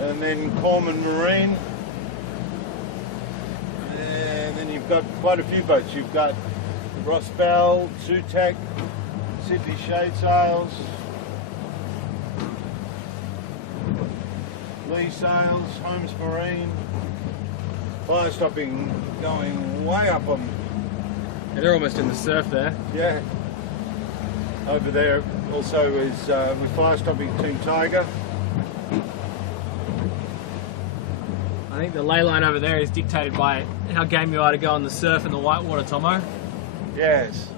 And then Corman Marine. And then you've got quite a few boats. You've got Ross Bell, Sutak, Sydney Shade Sails, Lee Sails, Holmes Marine. Fire stopping going way up on, Yeah, they're almost in the surf there. yeah. Over there also is with fire stopping Team Tiger. I think the ley line over there is dictated by how game you are to go on the surf and the whitewater, Tomo. Yes.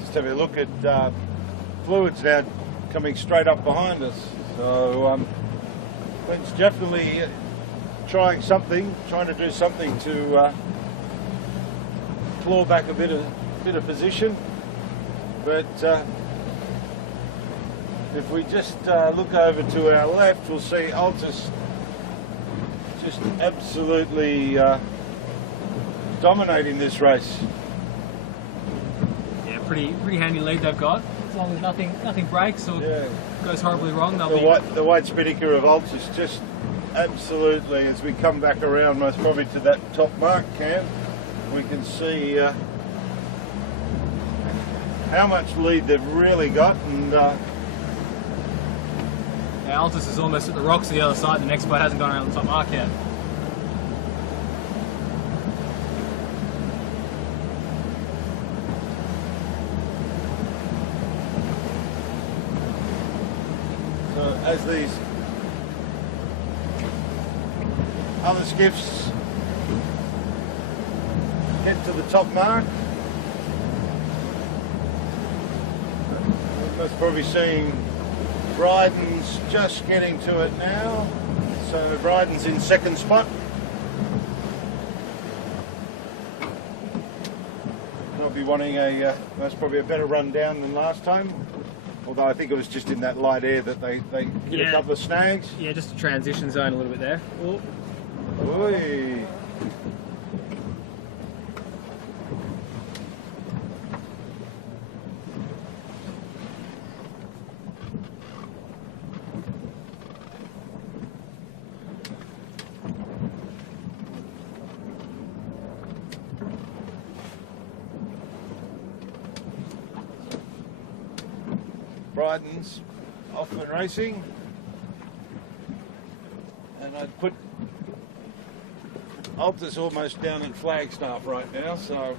Just have a look at fluids now coming straight up behind us. So it's definitely trying to do something to claw back a bit of position. But if we just look over to our left, we'll see Altus just absolutely dominating this race. Yeah, pretty handy lead they've got. As long as nothing breaks or Yeah. goes horribly wrong, they'll The white Spinnaker of Altus just absolutely, as we come back around most probably to that top mark, Cam, we can see how much lead they've really got. And Yeah, Altus is almost at the rocks to the other side. The next boat hasn't gone around the top mark yet. so as these other skiffs get to the top mark, we're most probably seeing Bryden's just getting to it now. So Bryden's in second spot. They'll be wanting most probably a better run down than last time. Although I think it was just in that light air that they hit a couple of snags. Yeah, just a transition zone a little bit there. Oh. Oi. guidance off and racing, and I'd put Alta's almost down in Flagstaff right now, so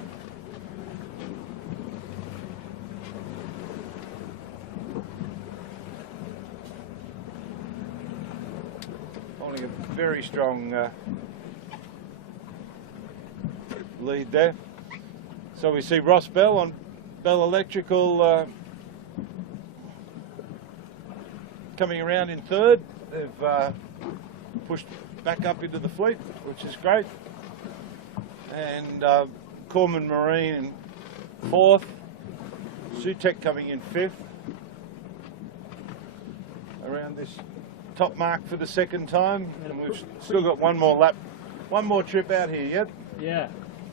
holding a very strong lead there. So we see Ross Bell on Bell Electrical coming around in third. They've pushed back up into the fleet, which is great. And Corman Marine in fourth. Sutek coming in fifth. Around this top mark for the second time. And we've still got one more lap, one more trip out here yet. Yeah.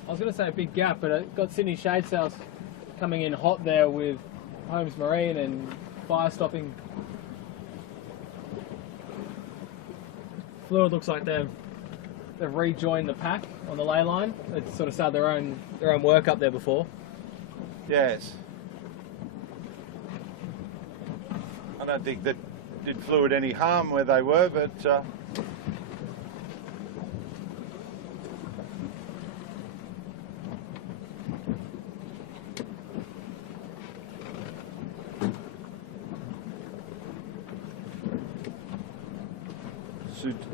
I was going to say a big gap, but it got Sydney Shade Sails coming in hot there with Holmes Marine and Fire Stopping. Fluid looks like they've rejoined the pack on the ley line. They've sort of started their own work up there before. Yes. I don't think that did Fluid any harm where they were, but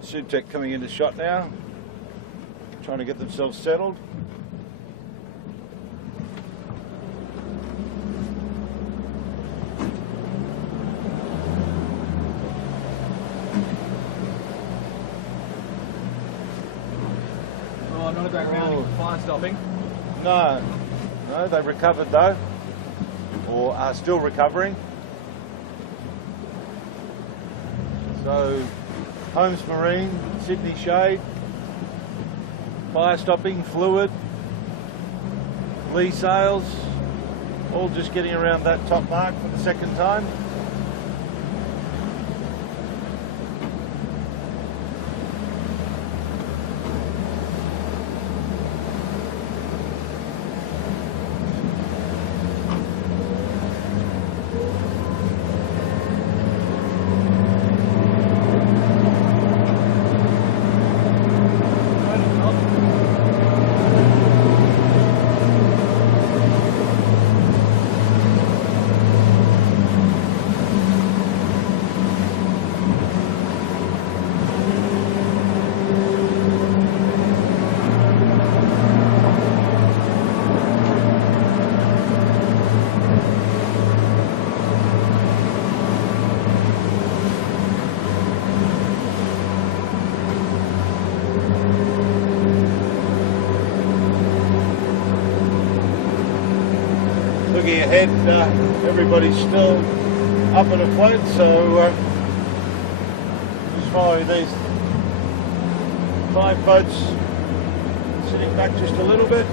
Sutek coming into shot now, trying to get themselves settled. Oh, not a great rounding for Fire Stopping. No, they've recovered though, or are still recovering. So Holmes Marine, Sydney Shade, Fire Stopping, Fluid, Lee Sails, all just getting around that top mark for the second time. Looking ahead, everybody's still up and afloat, so just following these 5 boats, sitting back just a little bit.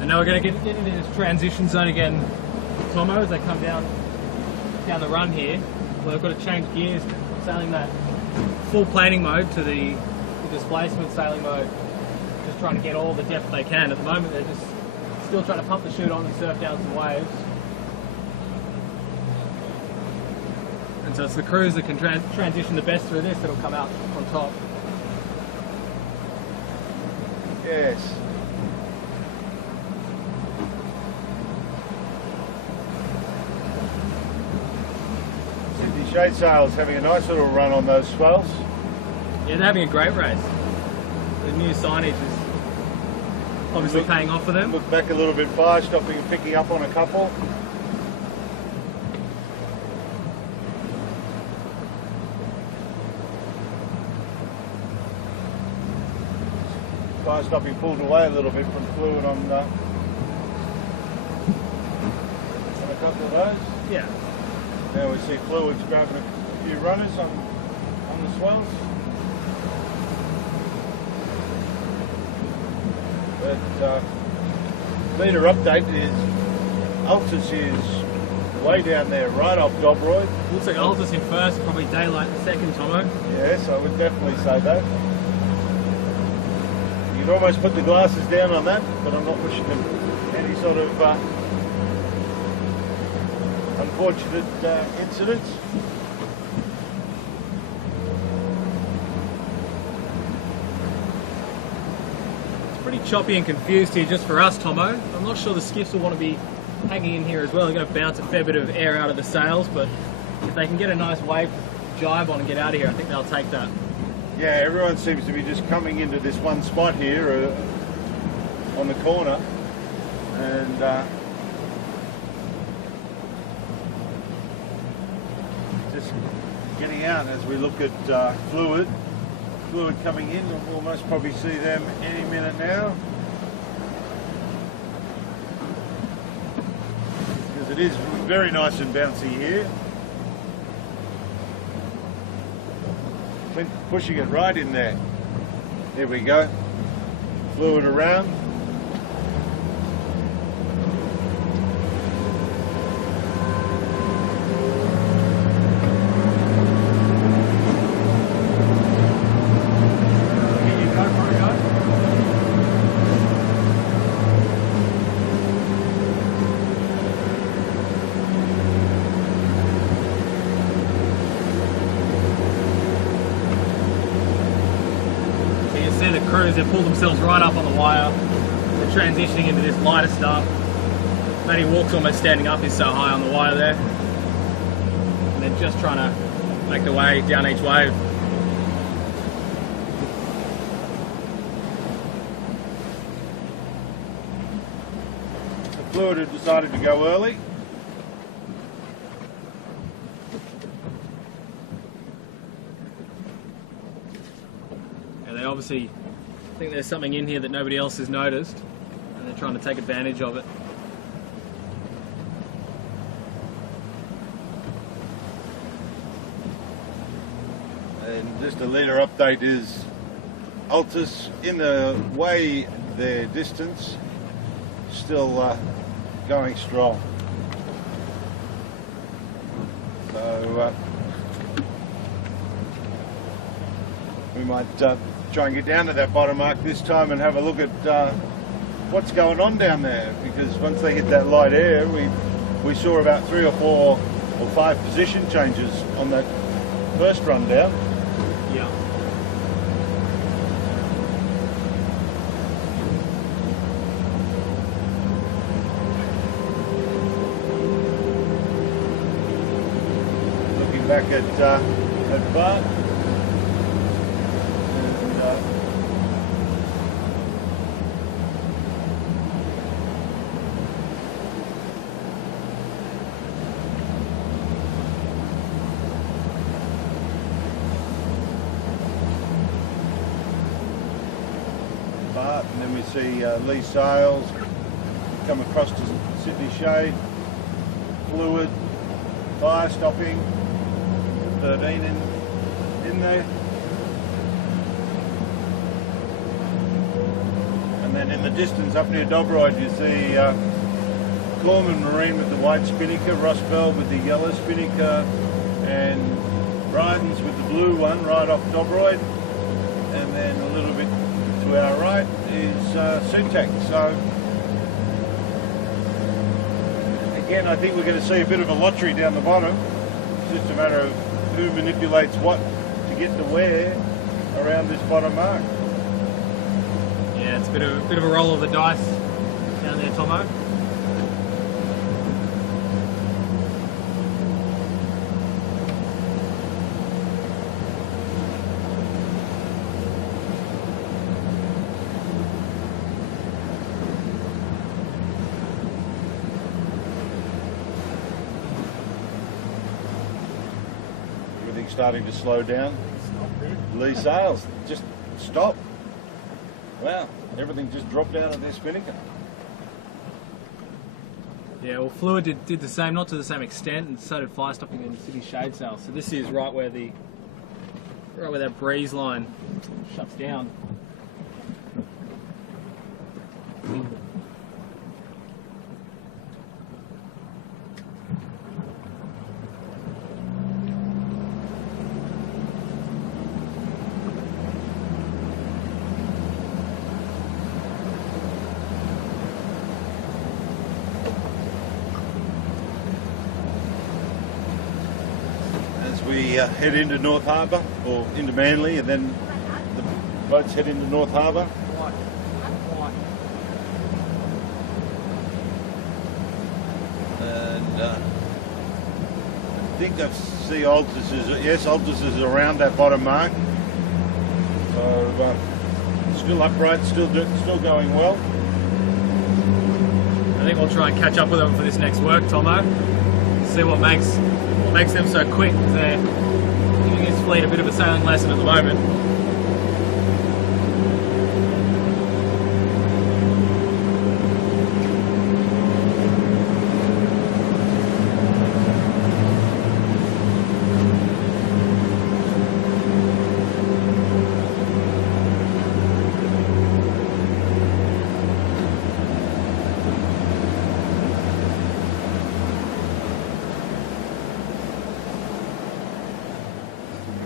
And now we're going to get into this transition zone again, Tomo, as they come down the run here. Well, they've got to change gears from sailing that full planing mode to the displacement sailing mode. Just trying to get all the depth they can. At the moment, they're just still trying to pump the chute on and surf down some waves. And so it's the crews that can transition the best through this that'll come out on top. Yes. Shade Sails having a nice little run on those swells. Yeah, they're having a great race. The new signage is obviously paying off for them. Look back a little bit, Fire Stopping and picking up on a couple. Fire Stopping pulled away a little bit from Fluid on a couple of those. Yeah. Now we see Fluid's grabbing a few runners on the swells. But leader update is Altus is way down there, right off Dobroyd. Looks like Altus in first, probably Daylight in second, Tomo. Yes, I would definitely say that. You can almost put the glasses down on that, but I'm not wishing them any sort of unfortunate incidents. It's pretty choppy and confused here just for us, Tomo. I'm not sure the skiffs will want to be hanging in here as well. They're going to bounce a fair bit of air out of the sails, but if they can get a nice wave jibe on and get out of here, I think they'll take that. Yeah, everyone seems to be just coming into this one spot here on the corner, and just getting out as we look at fluid coming in. We'll almost probably see them any minute now, because it is very nice and bouncy here. Pushing it right in there. There we go. Fluid around. Here you go for a go. See the crews, they've pulled themselves right up on the wire. They're transitioning into this lighter stuff. Matty Walk's almost standing up, he's so high on the wire there. And they're just trying to make their way down each wave. The fluid had decided to go early. They obviously think there's something in here that nobody else has noticed, and they're trying to take advantage of it. And just a leader update is Altus in the way their distance, still going strong. So we might try and get down to that bottom mark this time and have a look at what's going on down there, because once they hit that light air, we saw about 3 or 4 or 5 position changes on that first run down. Yeah. Looking back at Bart. And then we see Lee Sales come across to Sydney Shade, fluid, fire stopping, 13 in there. And then in the distance up near Dobroyd you see Corman Marine with the white spinnaker, Ross Bell with the yellow spinnaker, and Bryden's with the blue one right off Dobroyd. And then a little bit to our right is Sutek. So again, I think we're going to see a bit of a lottery down the bottom. It's just a matter of who manipulates what to get the where around this bottom mark. Yeah, it's a bit of a roll of the dice down there, Tomo. Everything's starting to slow down. Lee Sales just stopped. Wow, everything just dropped out of their spinnaker. Yeah, well, Fluid did the same, not to the same extent, and so did Fire Stopping in City Shade Sail. So this is right where that breeze line shuts down. as we head into North Harbour, or into Manly, and then the boats head into North Harbour. White. White. And I think I see Altus is around that bottom mark. So still upright, still going well. I think we'll try and catch up with them for this next work, Tomo. See what makes them so quick. They're giving his fleet a bit of a sailing lesson at the moment.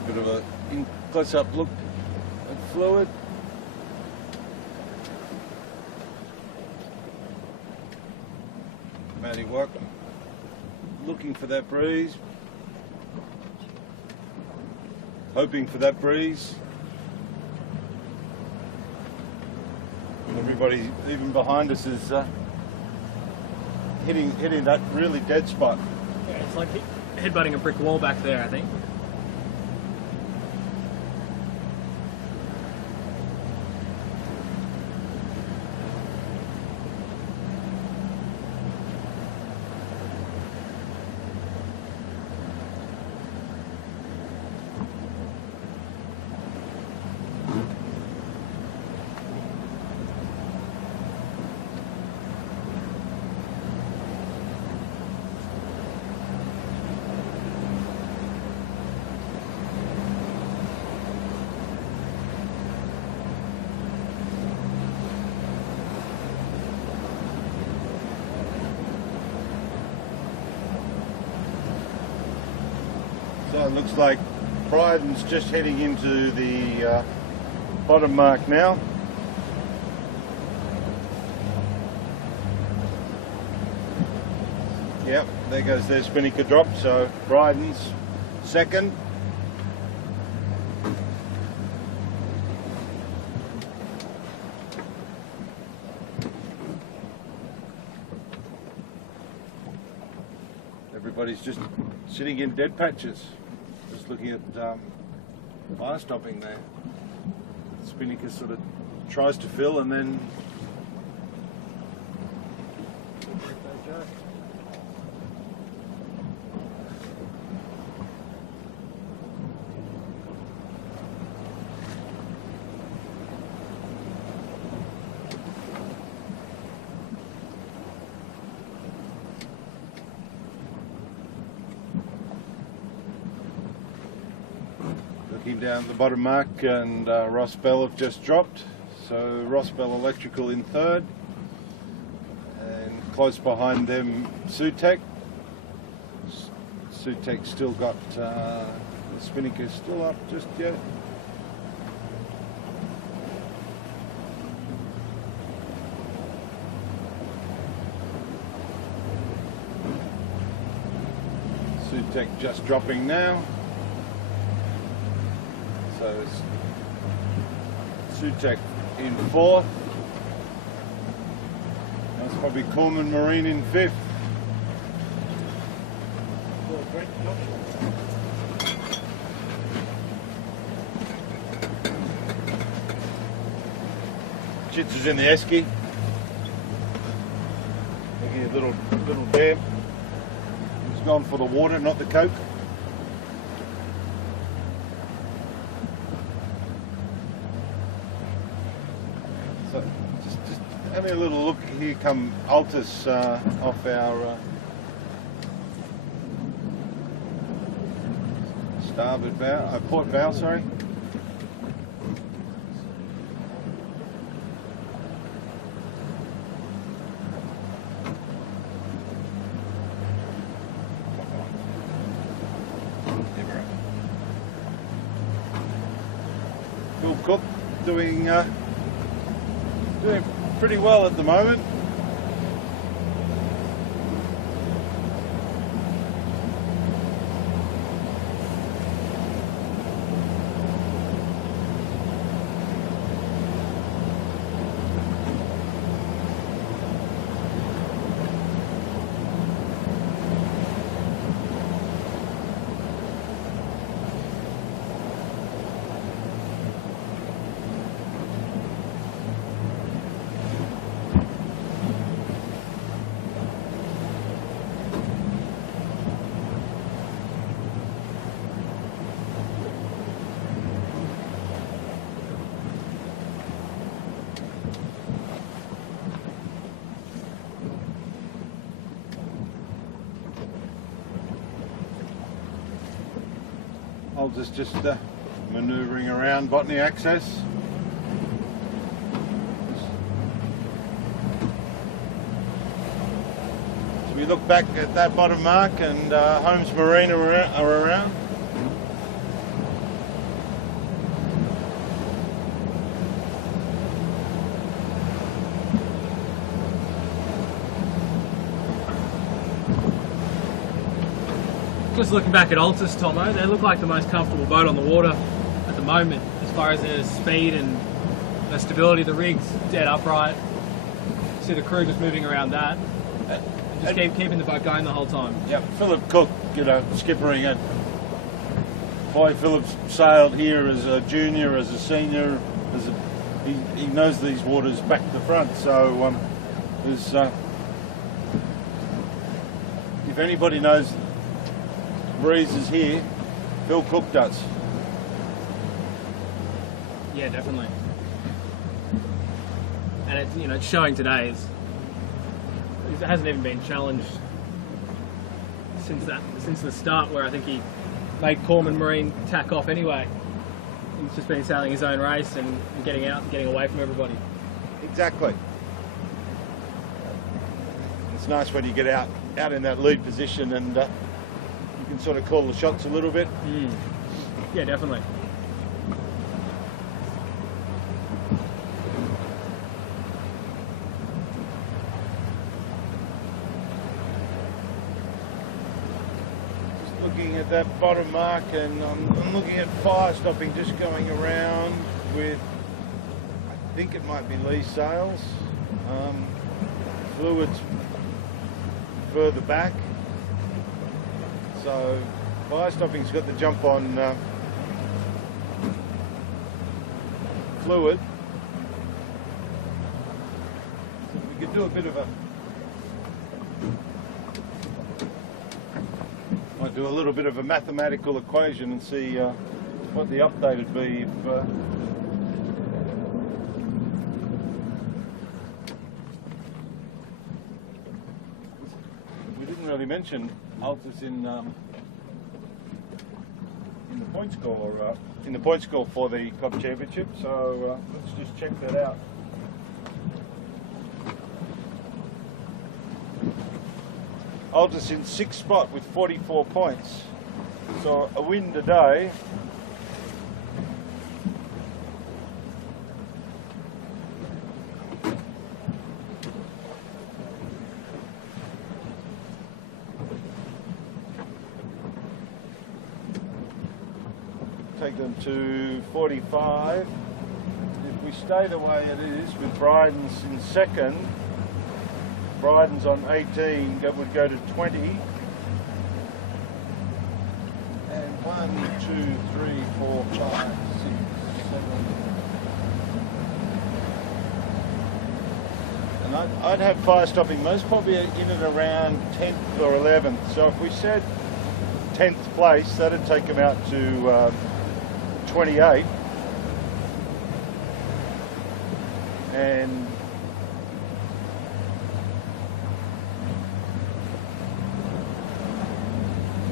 Bit of a close-up look at fluid. Matty Wack looking for that breeze, hoping for that breeze. Everybody, even behind us, is hitting that really dead spot. Yeah, it's like headbutting a brick wall back there, I think. So it looks like Bryden's just heading into the bottom mark now. Yep, there goes their spinnaker drop, so Bryden's second. Everybody's just sitting in dead patches, just looking at fire stopping there. Spinnaker sort of tries to fill and then looking down the bottom mark, and Ross Bell have just dropped. So Ross Bell Electrical in third, and close behind them Sutek. Sutek still got the spinnaker still up just yet. Sutek just dropping now. So Sutek in fourth. That's probably Corman Marine in fifth. Chits is in the esky. Making a little dam. He's gone for the water, not the coke. So just having a little look. Here come Altus off our starboard bow, port bow, sorry. Bill Cook doing pretty well at the moment. I'll just manoeuvring around botany access. So we look back at that bottom mark and Holmes Marine are around. Just looking back at Altus, Tomo, they look like the most comfortable boat on the water at the moment, as far as their speed and the stability. The rig's dead upright. See the crew just moving around that. Just keeping the boat going the whole time. Yep, Philip Cook, skippering it. Boy, Philip's sailed here as a junior, as a senior. He knows these waters back to front. So there's, if anybody knows breezes here, Phil Cook does. Yeah, definitely. And it's it's showing today. It hasn't even been challenged since the start, where I think he made Corman Marine tack off anyway. He's just been sailing his own race and getting out and getting away from everybody. Exactly. It's nice when you get out in that lead position and you can sort of call the shots a little bit. Yeah, definitely. Just looking at that bottom mark, and I'm looking at fire stopping just going around with, I think it might be lee sails. Fluids further back. So fire stopping's got the jump on fluid. So we could do a bit of might do a little bit of a mathematical equation and see what the update would be if we didn't really mention Altus in the point score for the Club Championship. So let's just check that out. Altus in 6th spot with 44 points. So a win today. Take them to 45. If we stay the way it is with Bryden's in 2nd, Bryden's on 18, that would go to 20. And 1, 2, 3, 4, 5, 6, 7. And I'd have fire stopping most probably in and around 10th or 11th. So if we said 10th place, that'd take them out to 28. And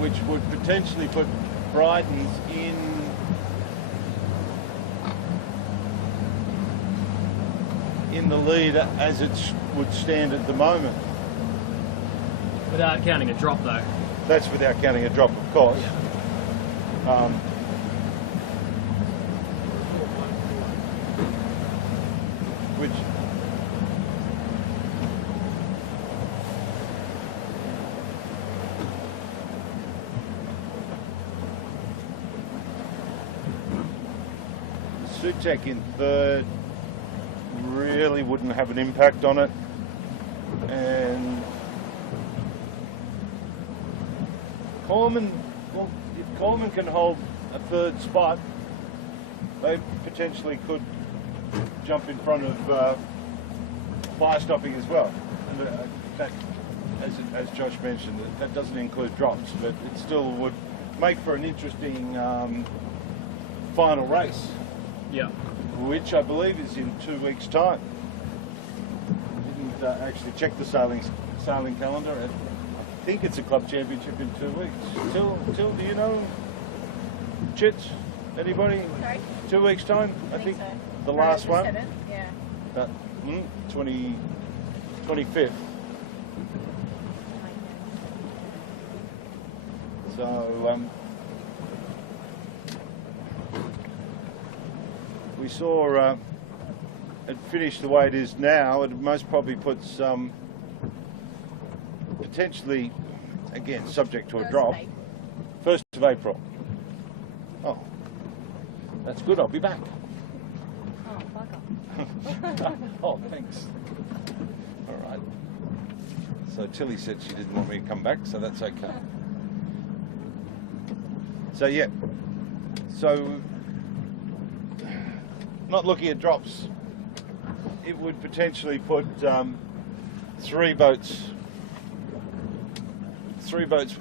which would potentially put Bryden's in the lead as it would stand at the moment. Without counting a drop, though. That's without counting a drop, of course. Yeah. Which Sutek in 3rd really wouldn't have an impact on it, and Corman, well, if Corman can hold a 3rd spot, they potentially could jump in front of fire stopping as well. And that, as Josh mentioned, that doesn't include drops, but it still would make for an interesting final race. Yeah. Which I believe is in 2 weeks' time. I didn't actually check the sailing calendar. I think it's a club championship in 2 weeks. Till do you know? Chits? Anybody? Sorry? 2 weeks time, I think. so. The Right, last the one. 7th, yeah. 25th. So we saw it finish the way it is now. It most probably puts potentially, again, subject to a drop, 1st of April. Oh, that's good. I'll be back. Oh, fuck off. Oh, thanks. All right. So Tilly said she didn't want me to come back, so that's okay. So yeah. So not looking at drops, it would potentially put 3 boats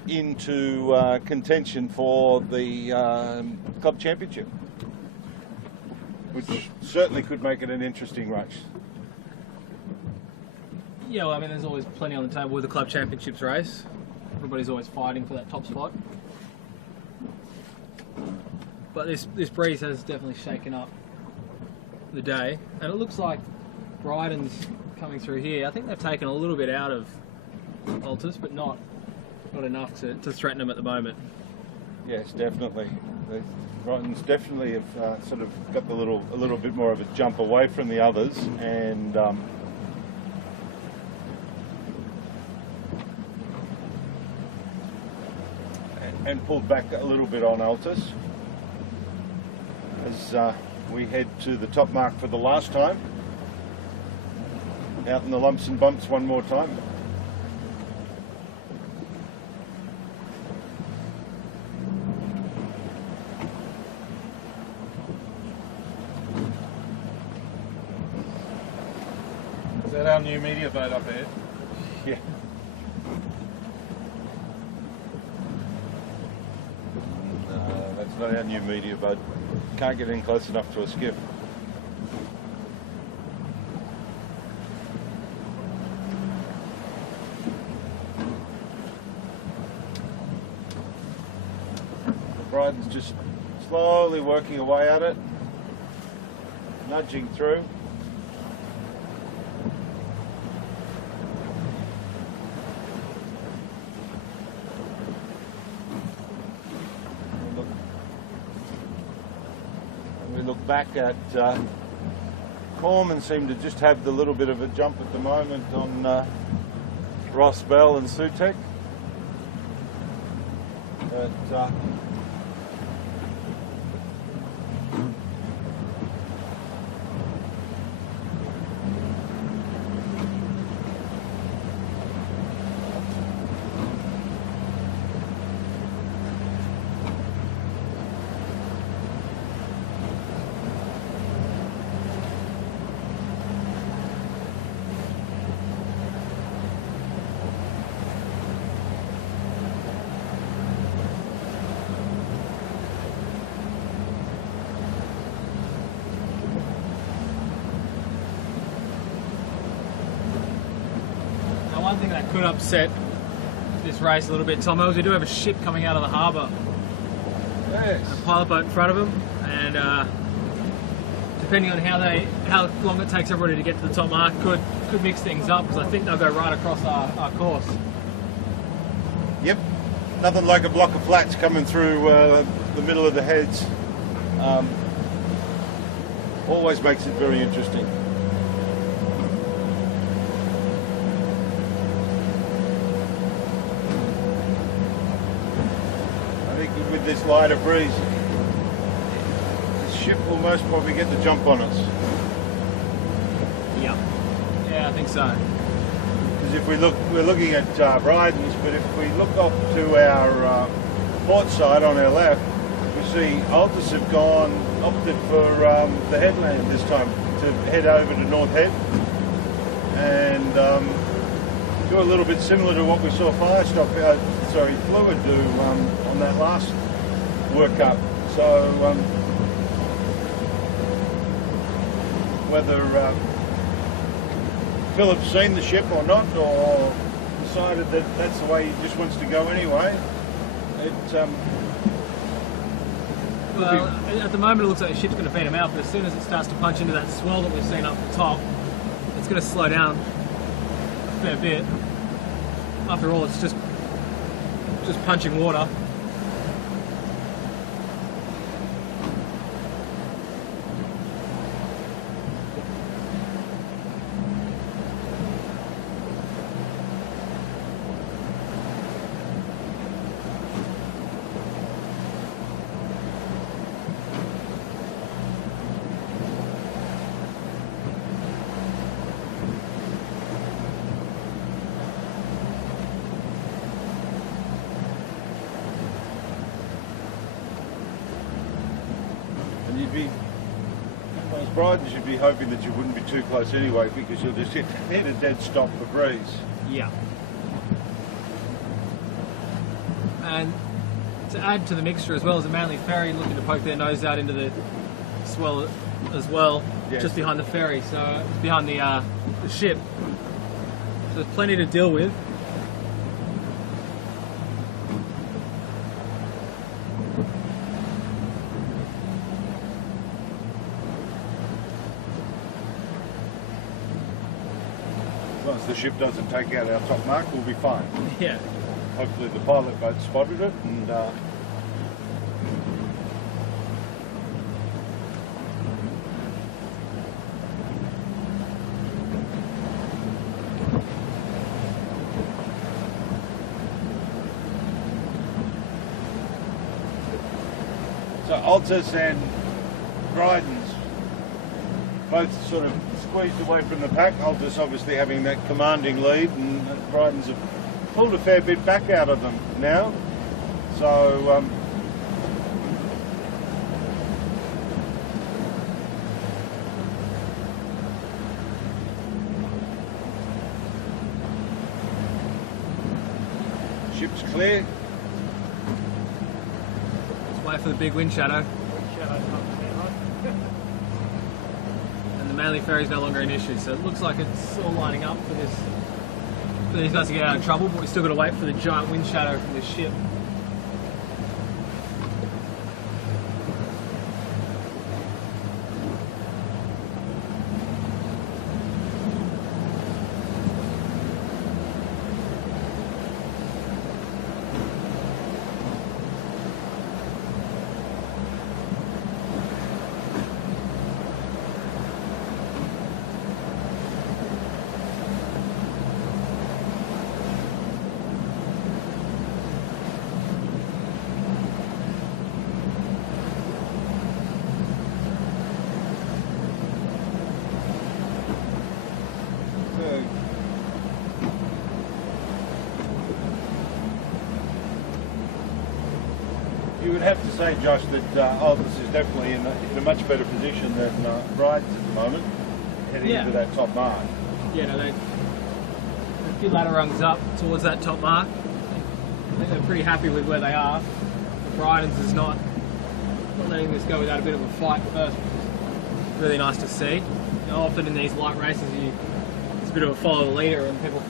into contention for the club championship, which certainly could make it an interesting race. Yeah, well, I mean, there's always plenty on the table with the club championships race. Everybody's always fighting for that top spot. But this breeze has definitely shaken up the day, and it looks like Bryden's coming through here. I think they've taken a little bit out of Altus, but not enough to threaten them at the moment. Yes, definitely. The Brightons definitely have sort of got a little bit more of a jump away from the others, and pulled back a little bit on Altus as we head to the top mark for the last time. Out in the lumps and bumps one more time. Is that our new media boat up here? Yeah. No, that's not our new media boat. Can't get in close enough to a skiff. Bryden's just slowly working away at it, nudging through. We look back at Corman seem to just have the little bit of a jump at the moment on Ross Bell and Sutek. But One thing that could upset this race a little bit, Tom, is we do have a ship coming out of the harbour. yes. A pilot boat in front of them, and depending on how long it takes everybody to get to the top mark, could mix things up, because I think they'll go right across our course. Yep, nothing like a block of flats coming through the middle of the heads. Always makes it very interesting. I think with this lighter breeze, the ship will most probably get the jump on us. Yep. Yeah, I think so. Because if we're looking at Bryden's, but if we look off to our port side on our left, we see Altus have opted for the headland this time, to head over to North Head and do a little bit similar to what we saw Fluid do on that last World Cup. So whether Philip's seen the ship or not, or decided that that's the way he just wants to go anyway, Well, at the moment it looks like the ship's going to feed them out, but as soon as it starts to punch into that swell that we've seen up the top, it's going to slow down a fair bit. After all, it's just punching water. And you'd be, as Bryden's, you'd be hoping that you wouldn't be too close anyway, because you'll just hit a dead stop for breeze. Yeah. And to add to the mixture as well as the Manly Ferry looking to poke their nose out into the swell as well, Yes. just behind the ferry, so it's behind the ship. So there's plenty to deal with. As long as the ship doesn't take out our top mark, we'll be fine. Yeah. Hopefully the pilot boat spotted it, and so Altus and Bryden's both sort of squeezed away from the pack. Altus obviously having that commanding lead, and Bryden's have pulled a fair bit back out of them now. So ship's clear. Let's wait for the big wind shadow. Shadow's not there, right? And the Manly Ferry is no longer an issue, so it looks like it's all lining up for this. For these guys to get out of trouble, but we still got to wait for the giant wind shadow from this ship. So, you would have to say, Josh, that Altus is definitely in a much better position than Bryden's at the moment, heading Yeah. into that top mark. Yeah, no, they're a few ladder rungs up towards that top mark. I think they're pretty happy with where they are. Bryden's is not letting this go without a bit of a fight first. Really nice to see. You know, often in these light races, it's a bit of a follow the leader and people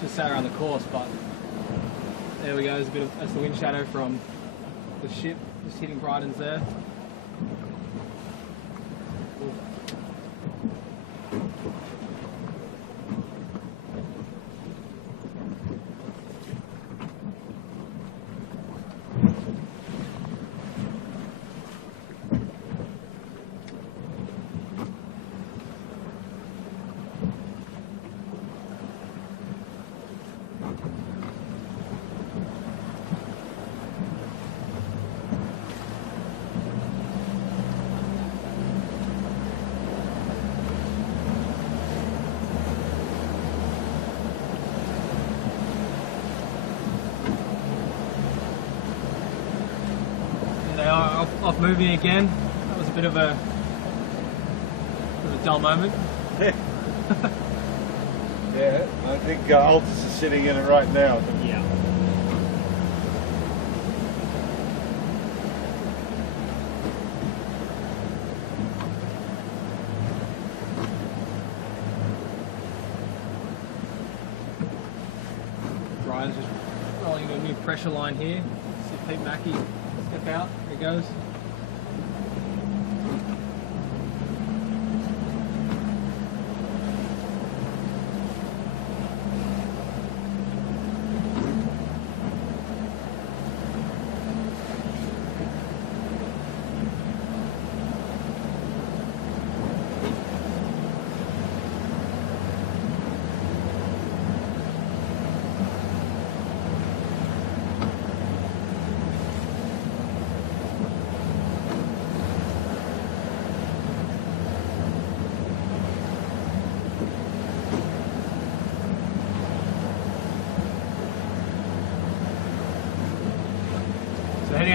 just stay around the course. But there we go. There's a bit of that's the wind shadow from the ship just hitting Bryden's there. They are off moving again. That was a bit of a dull moment. Yeah, I think Altus is sitting in it right now. Yeah. Ryan's just rolling into a new pressure line here. See Pete Mackey step out. There he goes.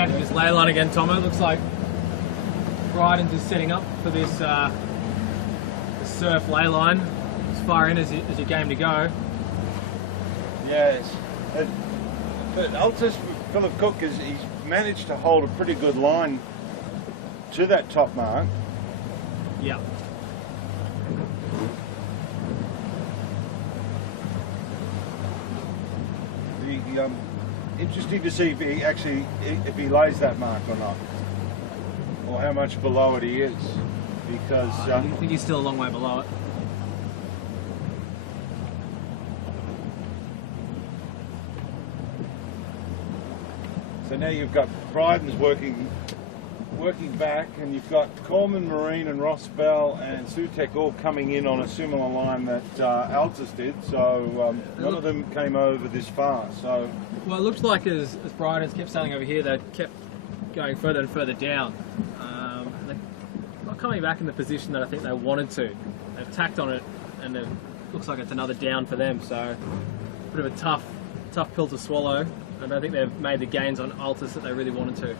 Finding this ley line again, Tomo. It looks like Bryden's is setting up for this the surf ley line as far in as your game to go. Yes. But Altus, Philip Cook, he's managed to hold a pretty good line to that top mark. Yeah. Interesting to see if he lays that mark or not, or how much below it he is, because I think he's still a long way below it. so now you've got Bryden's working back, and you've got Coleman Marine and Ross Bell and Sutek all coming in on a similar line that Altus did, so none of them came over this far. So well, it looks like as Bryden's kept sailing over here, they kept going further and further down. They're not coming back in the position that I think they wanted to. They've tacked on it, and it looks like it's another down for them. So a bit of a tough pill to swallow. I don't think they've made the gains on Altus that they really wanted to.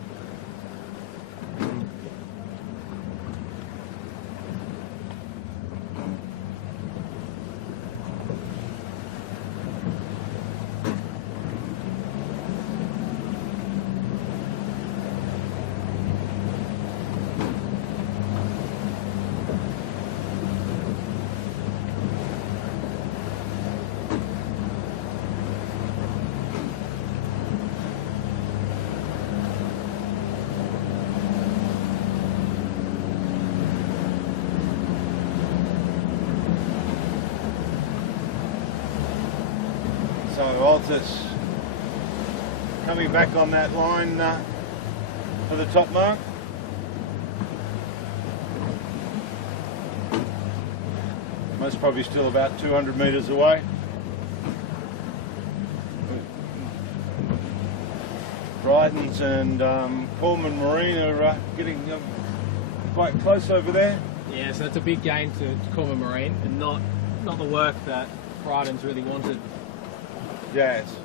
So Altus coming back on that line for the top mark. Most probably still about 200 metres away. Bryden's and Coleman Marine are getting quite close over there. Yeah, so it's a big gain to Coleman Marine, and not the work that Bryden's really wanted. Yes.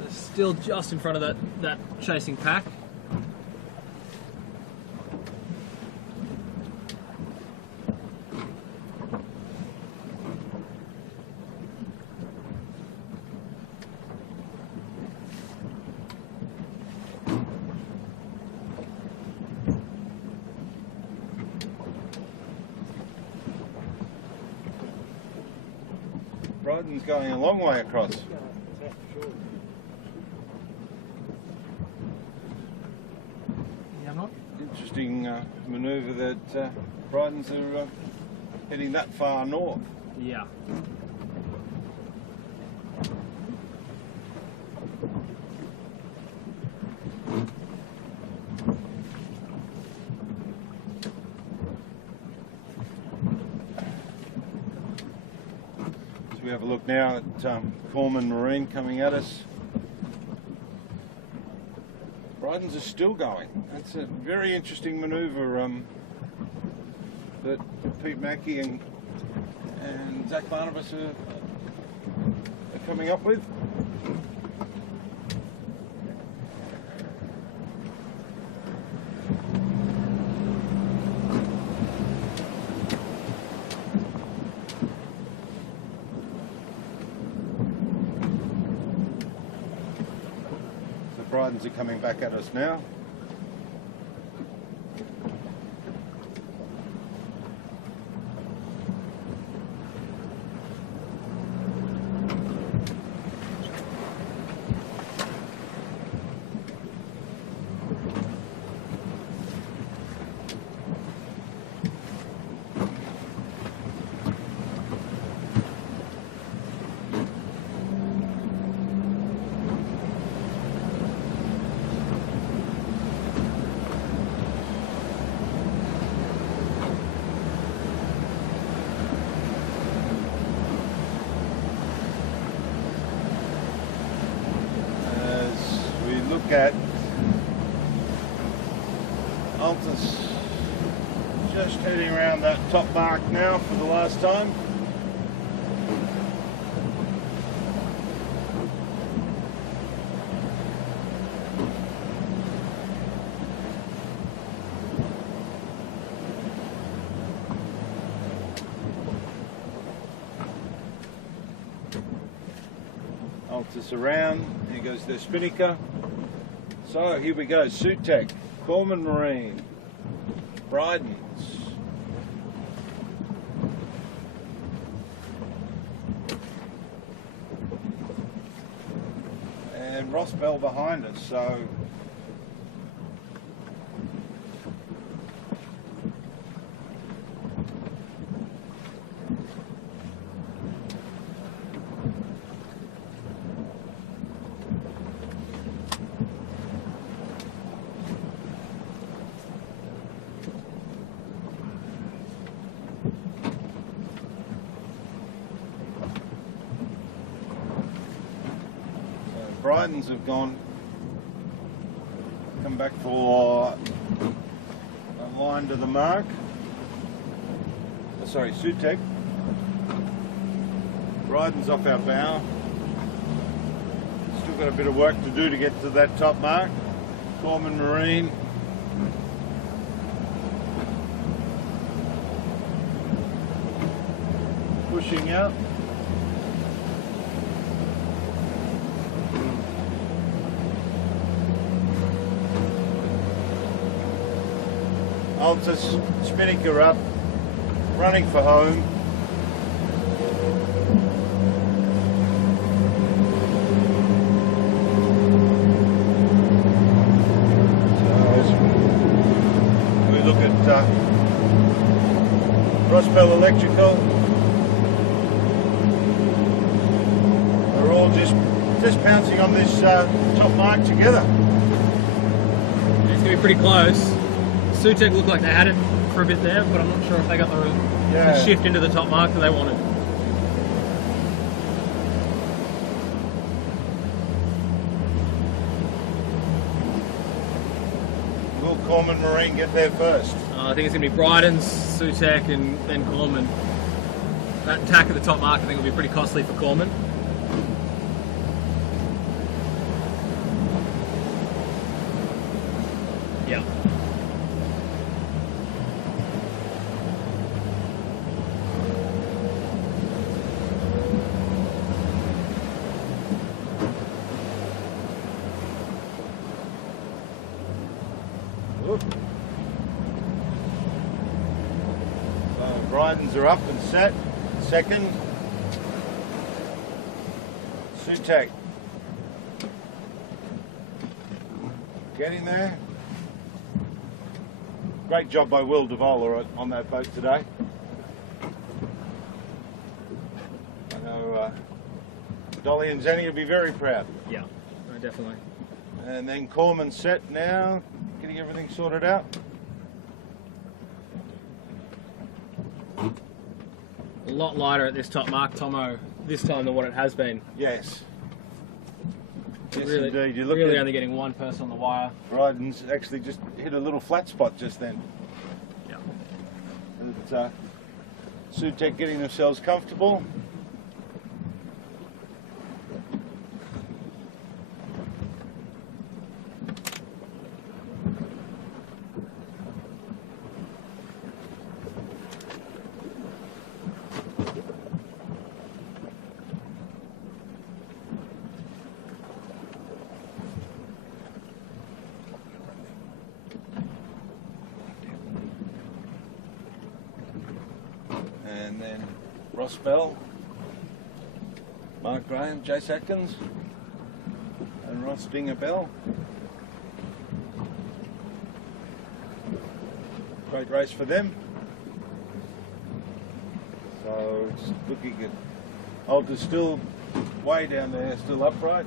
They're still just in front of that chasing pack. Bryden's going a long way across. Yeah, I'm not. Interesting manoeuvre that Bryden's are heading that far north. Yeah. We have a look now at Coleman Marine coming at us. Bryden's are still going. That's a very interesting manoeuvre that Pete Mackey and Zach Barnabas are coming up with. Bryden's are coming back at us now. At Altus just heading around that top mark now for the last time. gets us around. Here goes the spinnaker. So here we go, Sutek, Corman Marine, Bryden's. And Ross Bell behind us, so Bryden's have come back for a line to the mark. Sorry, Sutek. Bryden's off our bow. Still got a bit of work to do to get to that top mark. Corman Marine. Pushing out. Altus spinnaker up, running for home. So as we look at Rossbell Electrical, they're all just pouncing on this top mark together. It's going to be pretty close. Sutek looked like they had it for a bit there, but I'm not sure if they got the shift into the top mark that they wanted. Will Corman Marine get there first? I think it's going to be Bryden's, Sutek, and then Corman. That attack at the top mark I think will be pretty costly for Corman. Yeah. Bryden's are up and set. Second. Sutek. Getting there. Great job by Will DeVola on that boat today. I know Dolly and Zenny will be very proud. Yeah, definitely. And then Corman set now, getting everything sorted out. A lot lighter at this top mark, Tomo, this time than what it has been. Yes. Yes, Really, indeed. You look really at only getting one person on the wire. Bryden's actually just hit a little flat spot just then. Yeah. But, Sutek getting themselves comfortable. And then Ross Bell, Mark Graham, Jace Atkins, and Ross Dinger Bell. Great race for them. So just looking at Alta's still way down there, still upright.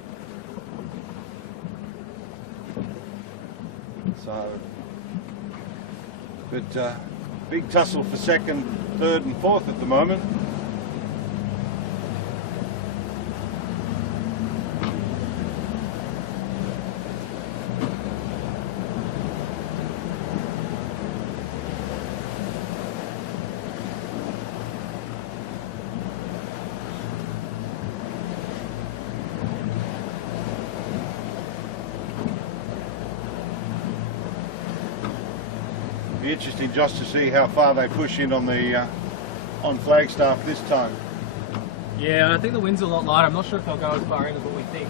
So, but big tussle for second, third and fourth at the moment. Be interesting just to see how far they push in on the on Flagstaff this time. Yeah, I think the wind's a lot lighter. I'm not sure if they'll go as far in as what we think.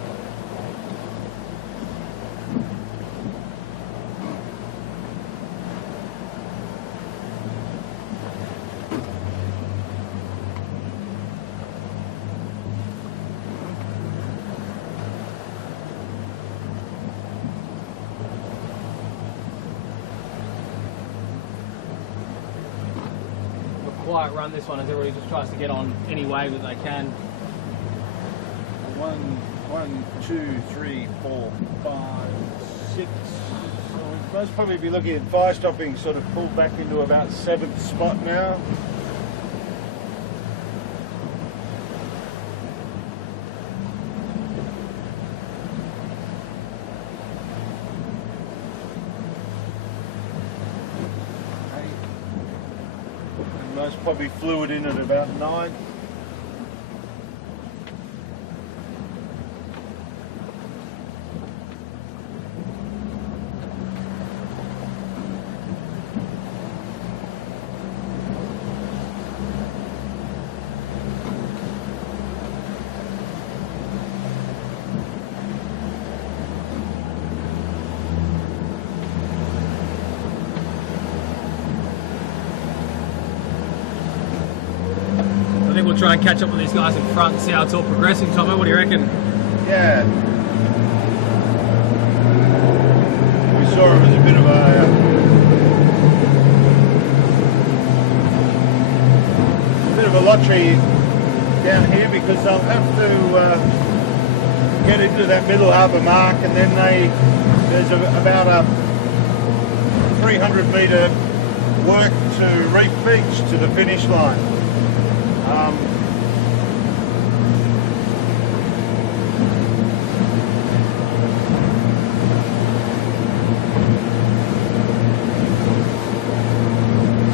Quiet run this one as everybody just tries to get on any wave that they can. 1, 2, 3, 4, 5, 6. So we'd most probably be looking at fire stopping sort of pulled back into about 7th spot now. Most probably fluid in at about 9. I think we'll try and catch up with these guys in front and see how it's all progressing. Tomo, what do you reckon? Yeah. We saw him as a bit of a lottery down here because they'll have to get into that middle harbour mark, and then there's about a 300 metre work to Reef Beach to the finish line.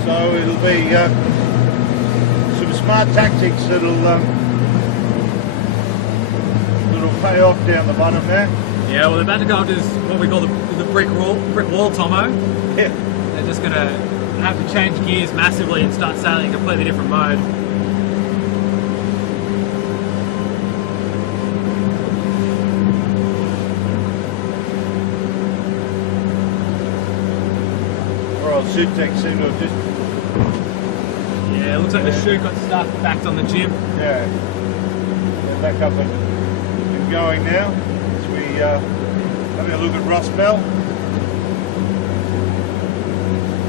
So it'll be some smart tactics that'll pay off down the bottom there. Yeah, well, they're about to go up to what we call the brick wall, Tomo. Yeah. They're just going to have to change gears massively and start sailing in a completely different mode. Sutex seem to have just... Yeah, it looks like the chute got stuck backed on the jib. Yeah. They're back up and going now. As we having a look at Ross Bell.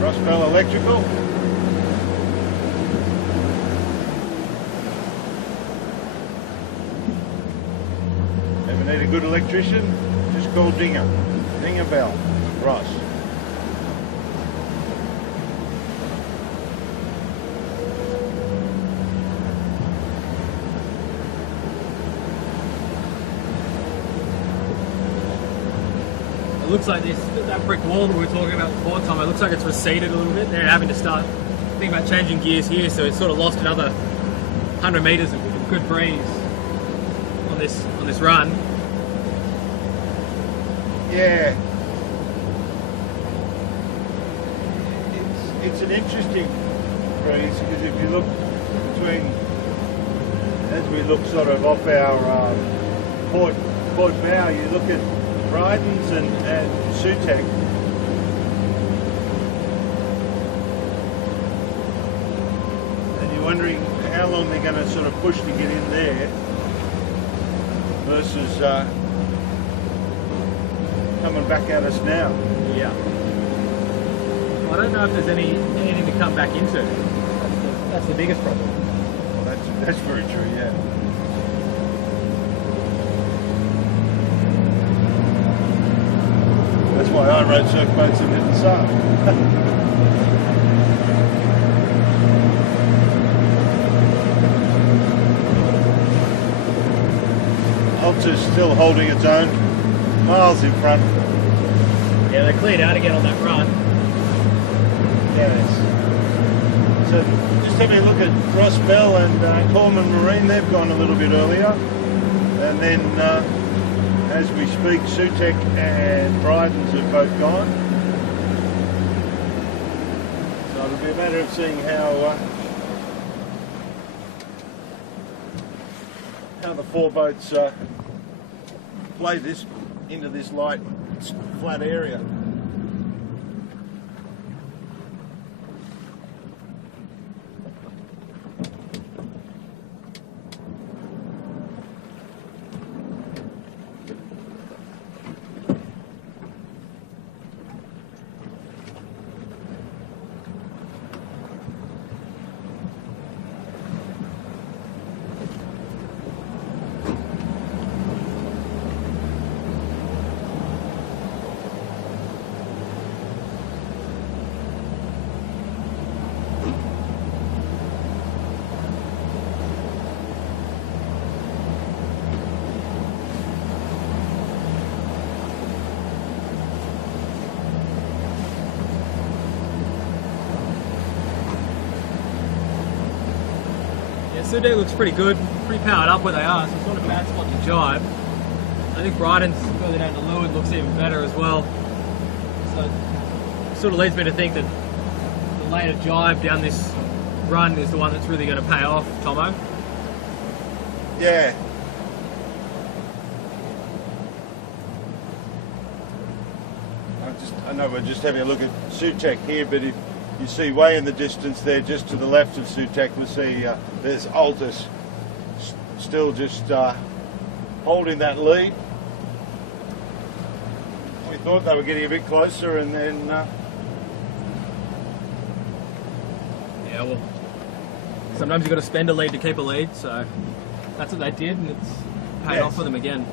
Ross Bell Electrical. Ever need a good electrician? Just call Dinger. Dinger Bell. Ross. It looks like that brick wall that we were talking about before, Tom, it looks like it's receded a little bit. They're having to start thinking about changing gears here, so it's sort of lost another 100 metres of good breeze on this run. Yeah. It's an interesting breeze because if you look between, as we look sort of off our port bow, you look at Bryden's and Sutek. And you're wondering how long they're going to sort of push to get in there versus coming back at us now. Yeah. I don't know if there's anything to come back into. That's the biggest problem. Well, that's very true, yeah. That's why I rode surf boats and didn't sail. Alta's still holding its own, miles in front. Yeah, they cleared out again on that run. Yes. So just having a look at Ross Bell and Corman Marine, they've gone a little bit earlier. And then as we speak, Sutek and Bryden's have both gone. So it'll be a matter of seeing how the four boats play this into this light flat area. Sudeck looks pretty good, pretty powered up where they are, so it's not a bad spot to jibe. I think Brighton's further down to Lewin looks even better as well. So it sort of leads me to think that the later jibe down this run is the one that's really going to pay off, Tomo. Yeah. I know we're just having a look at Sudeck here, but if you see way in the distance there, just to the left of Sudeck, we'll see there's Altus still just holding that lead. We thought they were getting a bit closer, and then yeah, well, sometimes you've got to spend a lead to keep a lead, so that's what they did, and it's paid off for them again.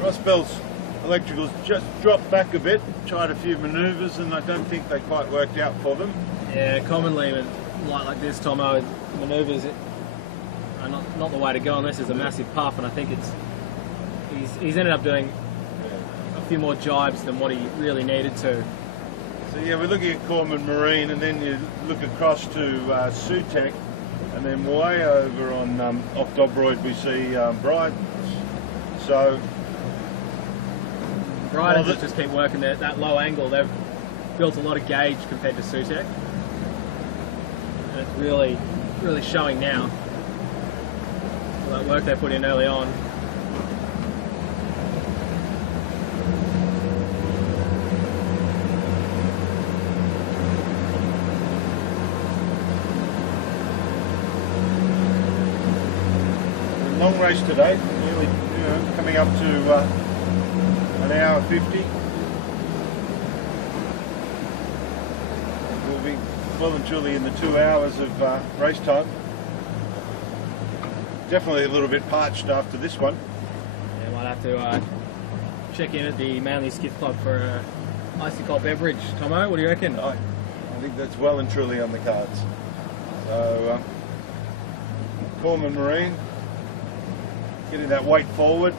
Rossbell's electricals just dropped back a bit, tried a few manoeuvres, and I don't think they quite worked out for them. Yeah, commonly with light like this, Tomo, manoeuvres are not the way to go unless there's a massive puff, and I think he's ended up doing a few more jibes than what he really needed to. So yeah, we're looking at Corman Marine, and then you look across to Sudeck, and then way over on off Dobroyd we see Brighton's. So Brighton's just keep working that low angle. They've built a lot of gauge compared to Sudeck, and it's really showing now. All that work they put in early on. Long race today, nearly coming up to an hour 50. We'll be well and truly in the 2 hours of race time. Definitely a little bit parched after this one. Yeah, might have to check in at the Manly Skiff Club for an icy cold beverage. Tomo, what do you reckon? I think that's well and truly on the cards. So, Corman Marine, getting that weight forward.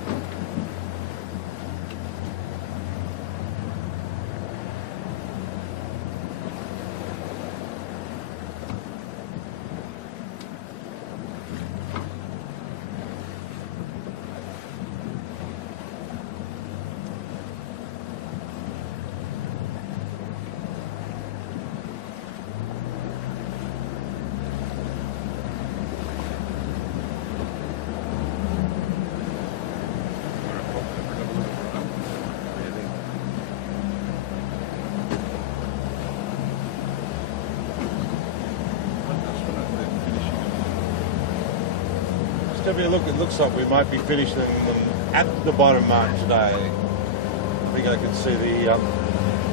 Having a look, it looks like we might be finishing them at the bottom mark today. I think I can see the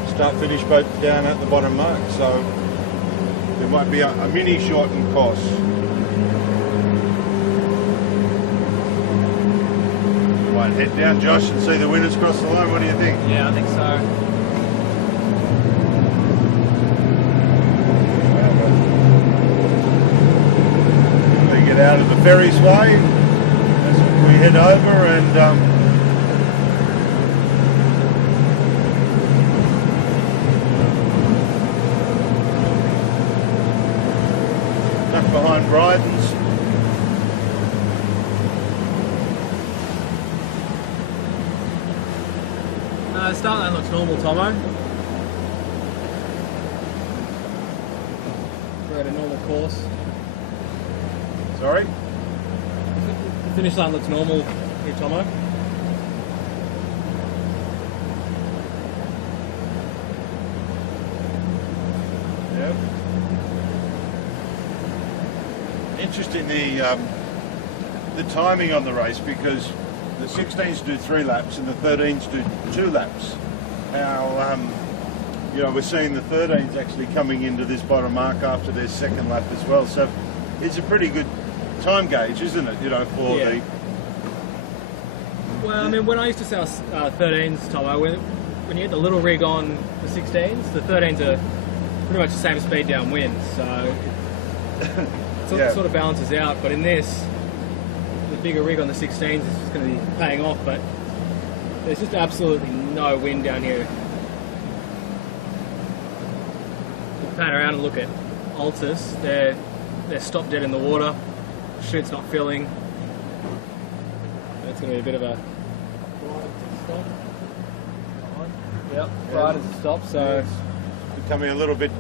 start-finish boat down at the bottom mark, so there might be a mini shortened course. Might head down, Josh, and see the winners cross the line. What do you think? Yeah, I think so. down to the Ferries Way as we head over, and duck behind Bryden's. Start line looks normal, Tomo. We're at a normal course. Sorry? The finish line looks normal here, Tomo. Yep. Interesting the timing on the race, because the 16s do 3 laps and the 13s do 2 laps. How you know, we're seeing the 13s actually coming into this bottom mark after their second lap as well. So it's a pretty good time gauge, isn't it? You know, for Yeah. the. Well, I mean, when I used to sell 13s, Tomo, when you get the little rig on the 16s, the 13s are pretty much the same speed downwind, so it Yeah. sort of balances out. But in this, the bigger rig on the 16s is just going to be paying off, but there's just absolutely no wind down here. If you pan around and look at Altus, they're stopped dead in the water, chute's not filling. It's going to be a bit of a stop. Yep, right as a stop, so It's becoming a little bit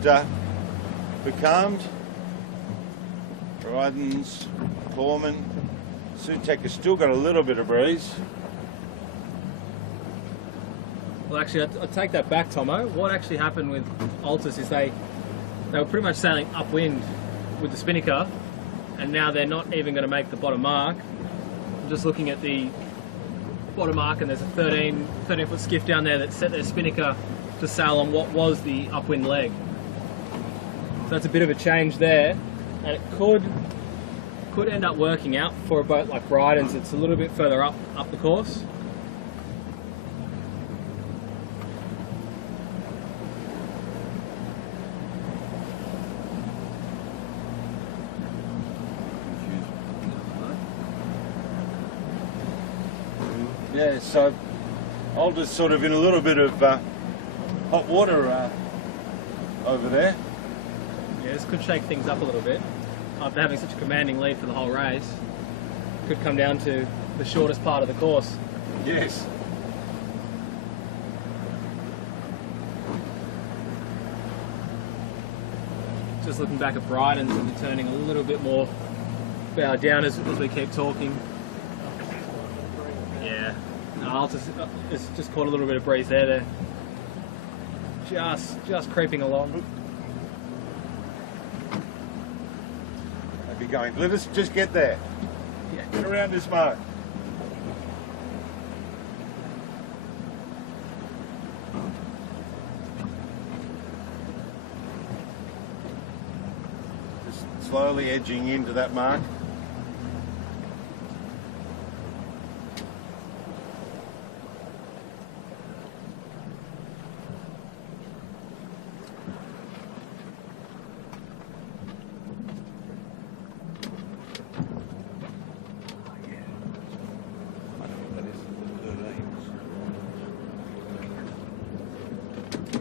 becalmed. Bryden's, Corman, Sutek has still got a little bit of breeze. well, actually, I take that back, Tomo. What actually happened with Altus is they were pretty much sailing upwind with the spinnaker, and now they're not even going to make the bottom mark. I'm just looking at the bottom mark, and there's a 13-foot skiff down there that set their spinnaker to sail on what was the upwind leg. So that's a bit of a change there, and it could end up working out for a boat like Bryden's. It's a little bit further up the course. Yeah, so Alder's sort of in a little bit of hot water over there. Yeah, this could shake things up a little bit. After having such a commanding lead for the whole race, could come down to the shortest part of the course. Yes. Just looking back at Bryden's and turning a little bit more bow down as we keep talking. Yeah, no, Altus it's just caught a little bit of breeze there. They're just creeping along. They'd be going, let us just get there. Yeah. Get around this mark. Just slowly edging into that mark.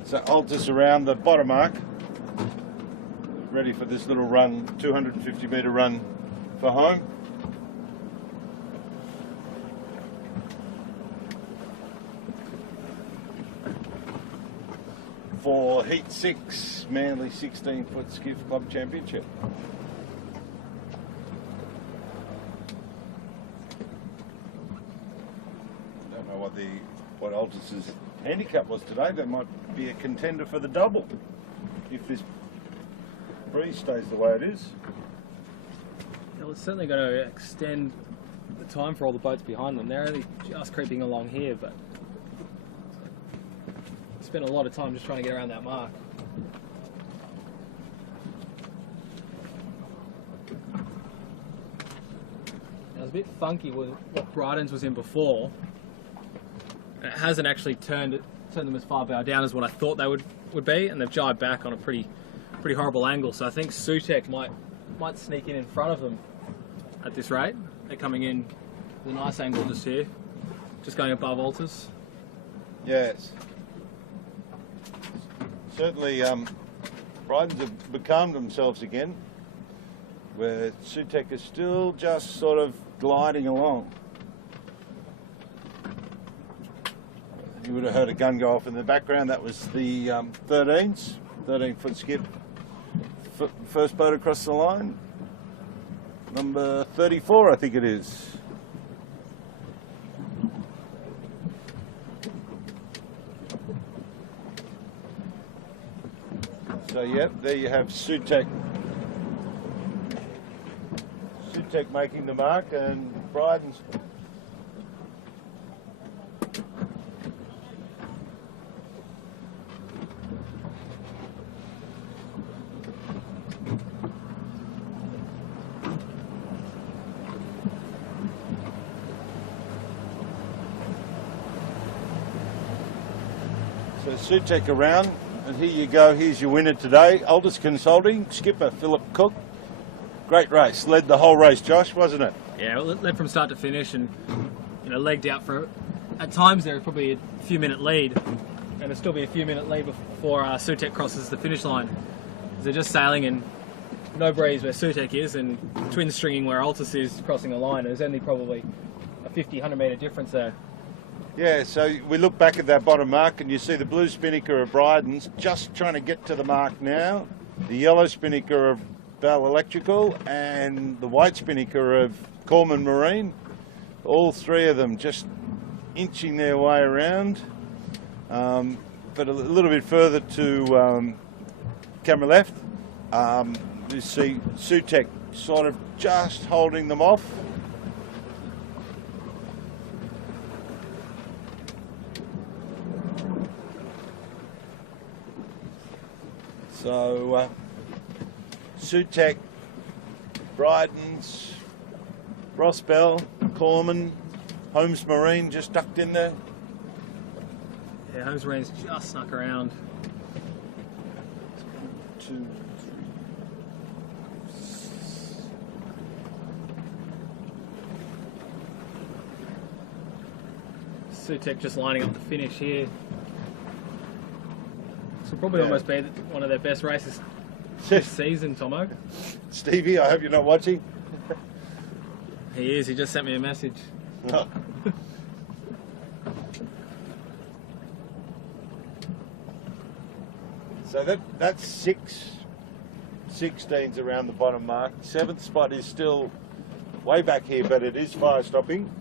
So Altus around the bottom mark, ready for this little run, 250 metre run for home. For Heat 6, Manly 16-foot Skiff Club Championship. Don't know what Altus's handicap was today. They might be a contender for the double if this breeze stays the way it is. Well, it's certainly going to extend the time for all the boats behind them. They're only just creeping along here, but spent a lot of time just trying to get around that mark. It was a bit funky with what Bryden's was in before. It hasn't actually turned them as far bow down as what I thought they would be, and they've jibed back on a pretty horrible angle. So I think Sutek might sneak in front of them at this rate. They're coming in with a nice angle just here, just going above Altus. Yes. Certainly, Brydens have becalmed themselves again, where Sutek is still just sort of gliding along. You would have heard a gun go off in the background. That was the 13-foot skip. First boat across the line. Number 34, I think it is. So, yep, there you have Sutek. Sutek making the mark, and Brydens. So Sutek around. And here you go, here's your winner today, Altus Consulting, skipper Philip Cook. Great race, led the whole race, Josh, wasn't it? Yeah, well, led from start to finish, and legged out for, at times there was probably a few minute lead, and there'll still be a few minute lead before Sutek crosses the finish line. They're just sailing in no breeze where Sutek is, and twin stringing where Altus is crossing the line. There's only probably a 50-100 metre difference there. Yeah, so we look back at that bottom mark and you see the blue spinnaker of Brydens just trying to get to the mark now, the yellow spinnaker of Bell Electrical and the white spinnaker of Corman Marine. All three of them just inching their way around, but a little bit further to camera left, you see Sutek sort of just holding them off. So, Sutek, Brydens, Ross Bell, Corman, Holmes Marine just ducked in there. Yeah, Holmes Marine's just snuck around. 2, 3. Sutek just lining up the finish here. This will probably almost be one of their best races this season, Tomo. Stevie, I hope you're not watching. He is, he just sent me a message. Oh. So that's 16s around the bottom mark. 7th spot is still way back here, but it is fire stopping.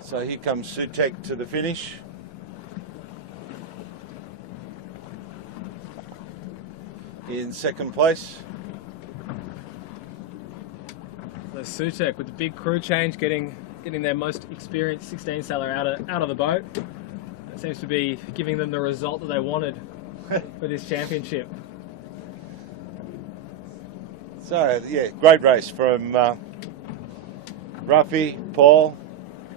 So here comes Sutek to the finish. In second place. So Sutek with the big crew change, getting their most experienced 16 sailor out of the boat. It seems to be giving them the result that they wanted for this championship. So yeah, great race from Ruffy, Paul,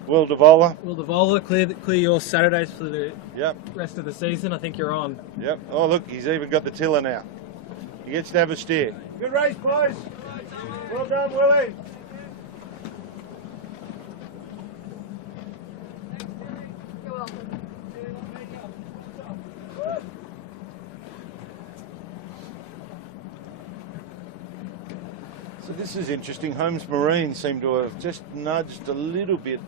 Will Devola. Will Devola, clear your Saturdays for the Yep. rest of the season. I think you're on. Yep. Oh look, he's even got the tiller now. He gets to have a steer. Good race, boys. Well done, Willie. You're welcome. So this is interesting. Holmes Marine seem to have just nudged a little bit.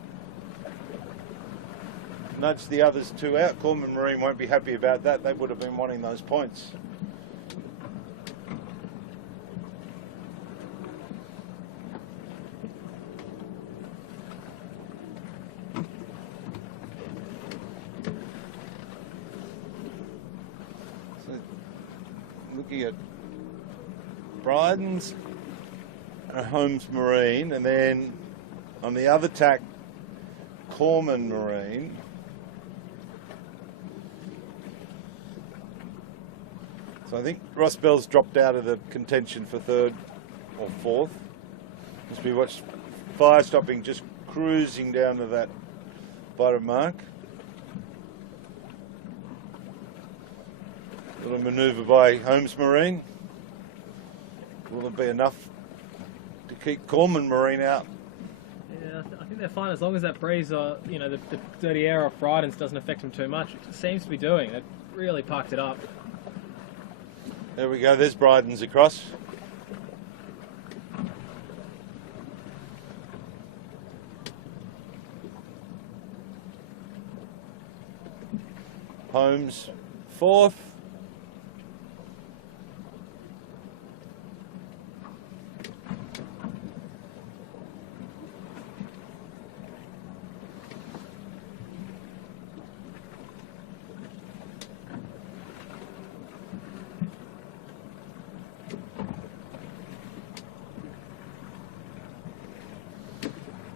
Nudged the others two out. Corman Marine won't be happy about that. They would have been wanting those points. So looking at Brydens, Holmes Marine, and then on the other tack, Corman Marine. So I think Ross Bell's dropped out of the contention for 3rd or 4th. As we watched fire stopping just cruising down to that bottom mark. Little manoeuvre by Holmes Marine. Will it be enough to keep Corman Marine out? Yeah, I think they're fine as long as that breeze, the dirty air off Bryden's doesn't affect them too much. It seems to be doing. It really parked it up. There we go, there's Bryden's across. Holmes, fourth.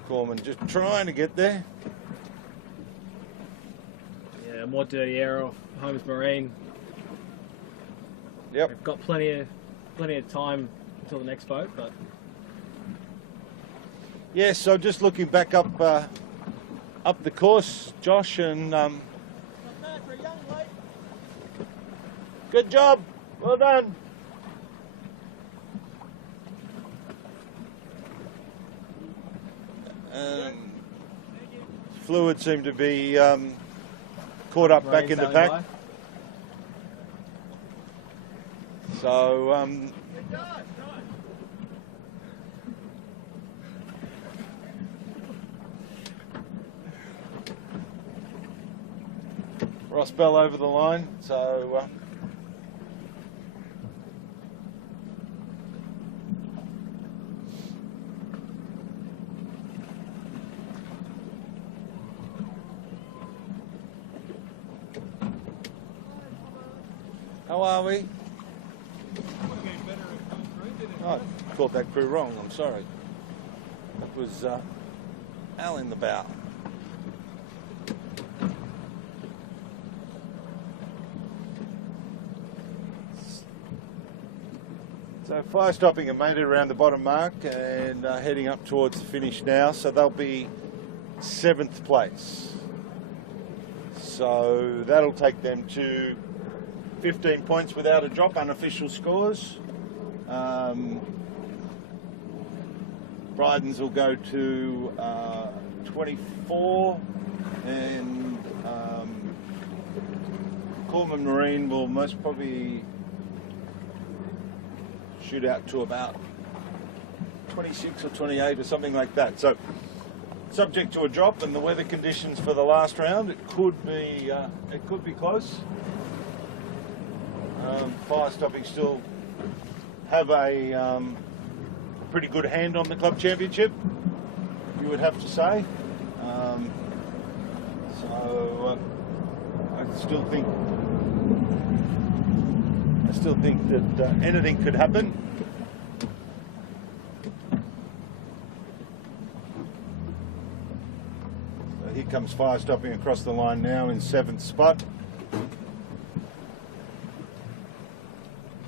Corman just trying to get there. Yeah, more dirty air off Holmes Marine. Yep. They've got plenty of time until the next boat, but Yeah, so just looking back up the course, Josh, and good job, well done. Fluid seemed to be caught up back in the pack. By. So Ross Bell over the line. So how are we? Oh, I caught that crew wrong, I'm sorry. That was Al in the bow. So fire stopping have made it around the bottom mark and heading up towards the finish now, so they'll be 7th place. So that'll take them to 15 points without a drop, unofficial scores. Bryden's will go to 24, and Corman Marine will most probably shoot out to about 26 or 28 or something like that. So subject to a drop and the weather conditions for the last round, it could be close. Fire stopping still have a pretty good hand on the club championship, you would have to say. So I still think that anything could happen. So here comes fire stopping across the line now in 7th spot.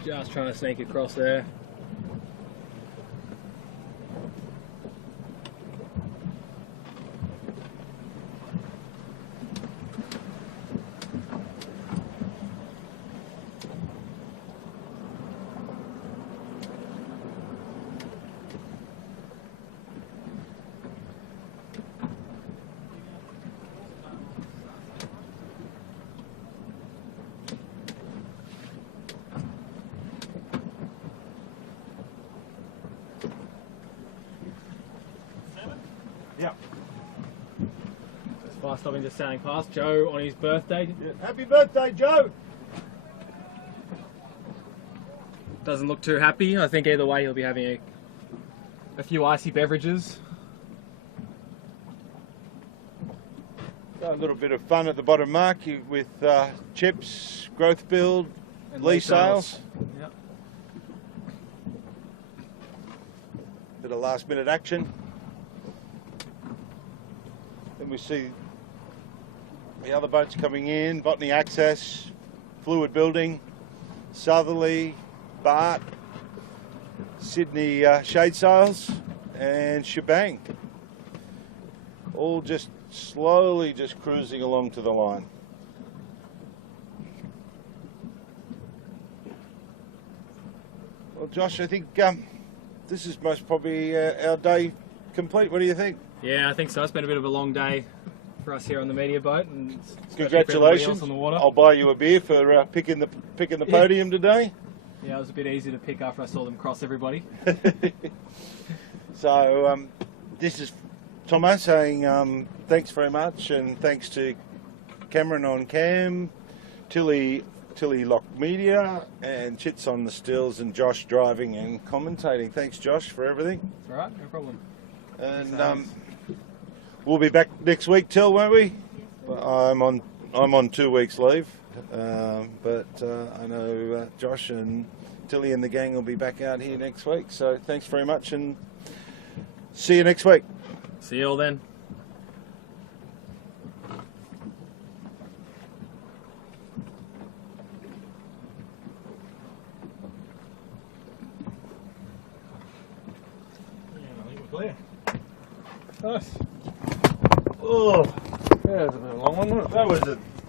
Just trying to sneak across there. Yeah. Fire stopping just sailing past Joe on his birthday. Happy birthday, Joe! Doesn't look too happy. I think either way he'll be having a few icy beverages. So a little bit of fun at the bottom mark with chips, growth build, And lee sails. Yep. Bit of last minute action. Then we see the other boats coming in, Botany Access, Fluid Building, Southerly, Bart, Sydney Shade Sails and Shebang. All just slowly just cruising along to the line. Well, Josh, I think this is most probably our day complete. What do you think? Yeah, I think so. It's been a bit of a long day for us here on the media boat, and especially for everybody Congratulations else on the water. I'll buy you a beer for picking the podium today. Yeah, it was a bit easy to pick after I saw them cross everybody. So this is Tomo saying thanks very much, and thanks to Cameron on cam, Tilly Lock Media, and Chits on the stills, and Josh driving and commentating. Thanks, Josh, for everything. It's alright, no problem. And we'll be back next week, Till, won't we? I'm on 2 weeks leave, but I know Josh and Tilly and the gang will be back out here next week. So thanks very much, and see you next week. See you all then. Clear. Nice. Oh, Yeah, it's a bit of a long one, wasn't it? that was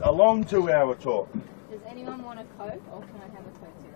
a long 2-hour talk. Does anyone want a Coke or can I have a Coke too?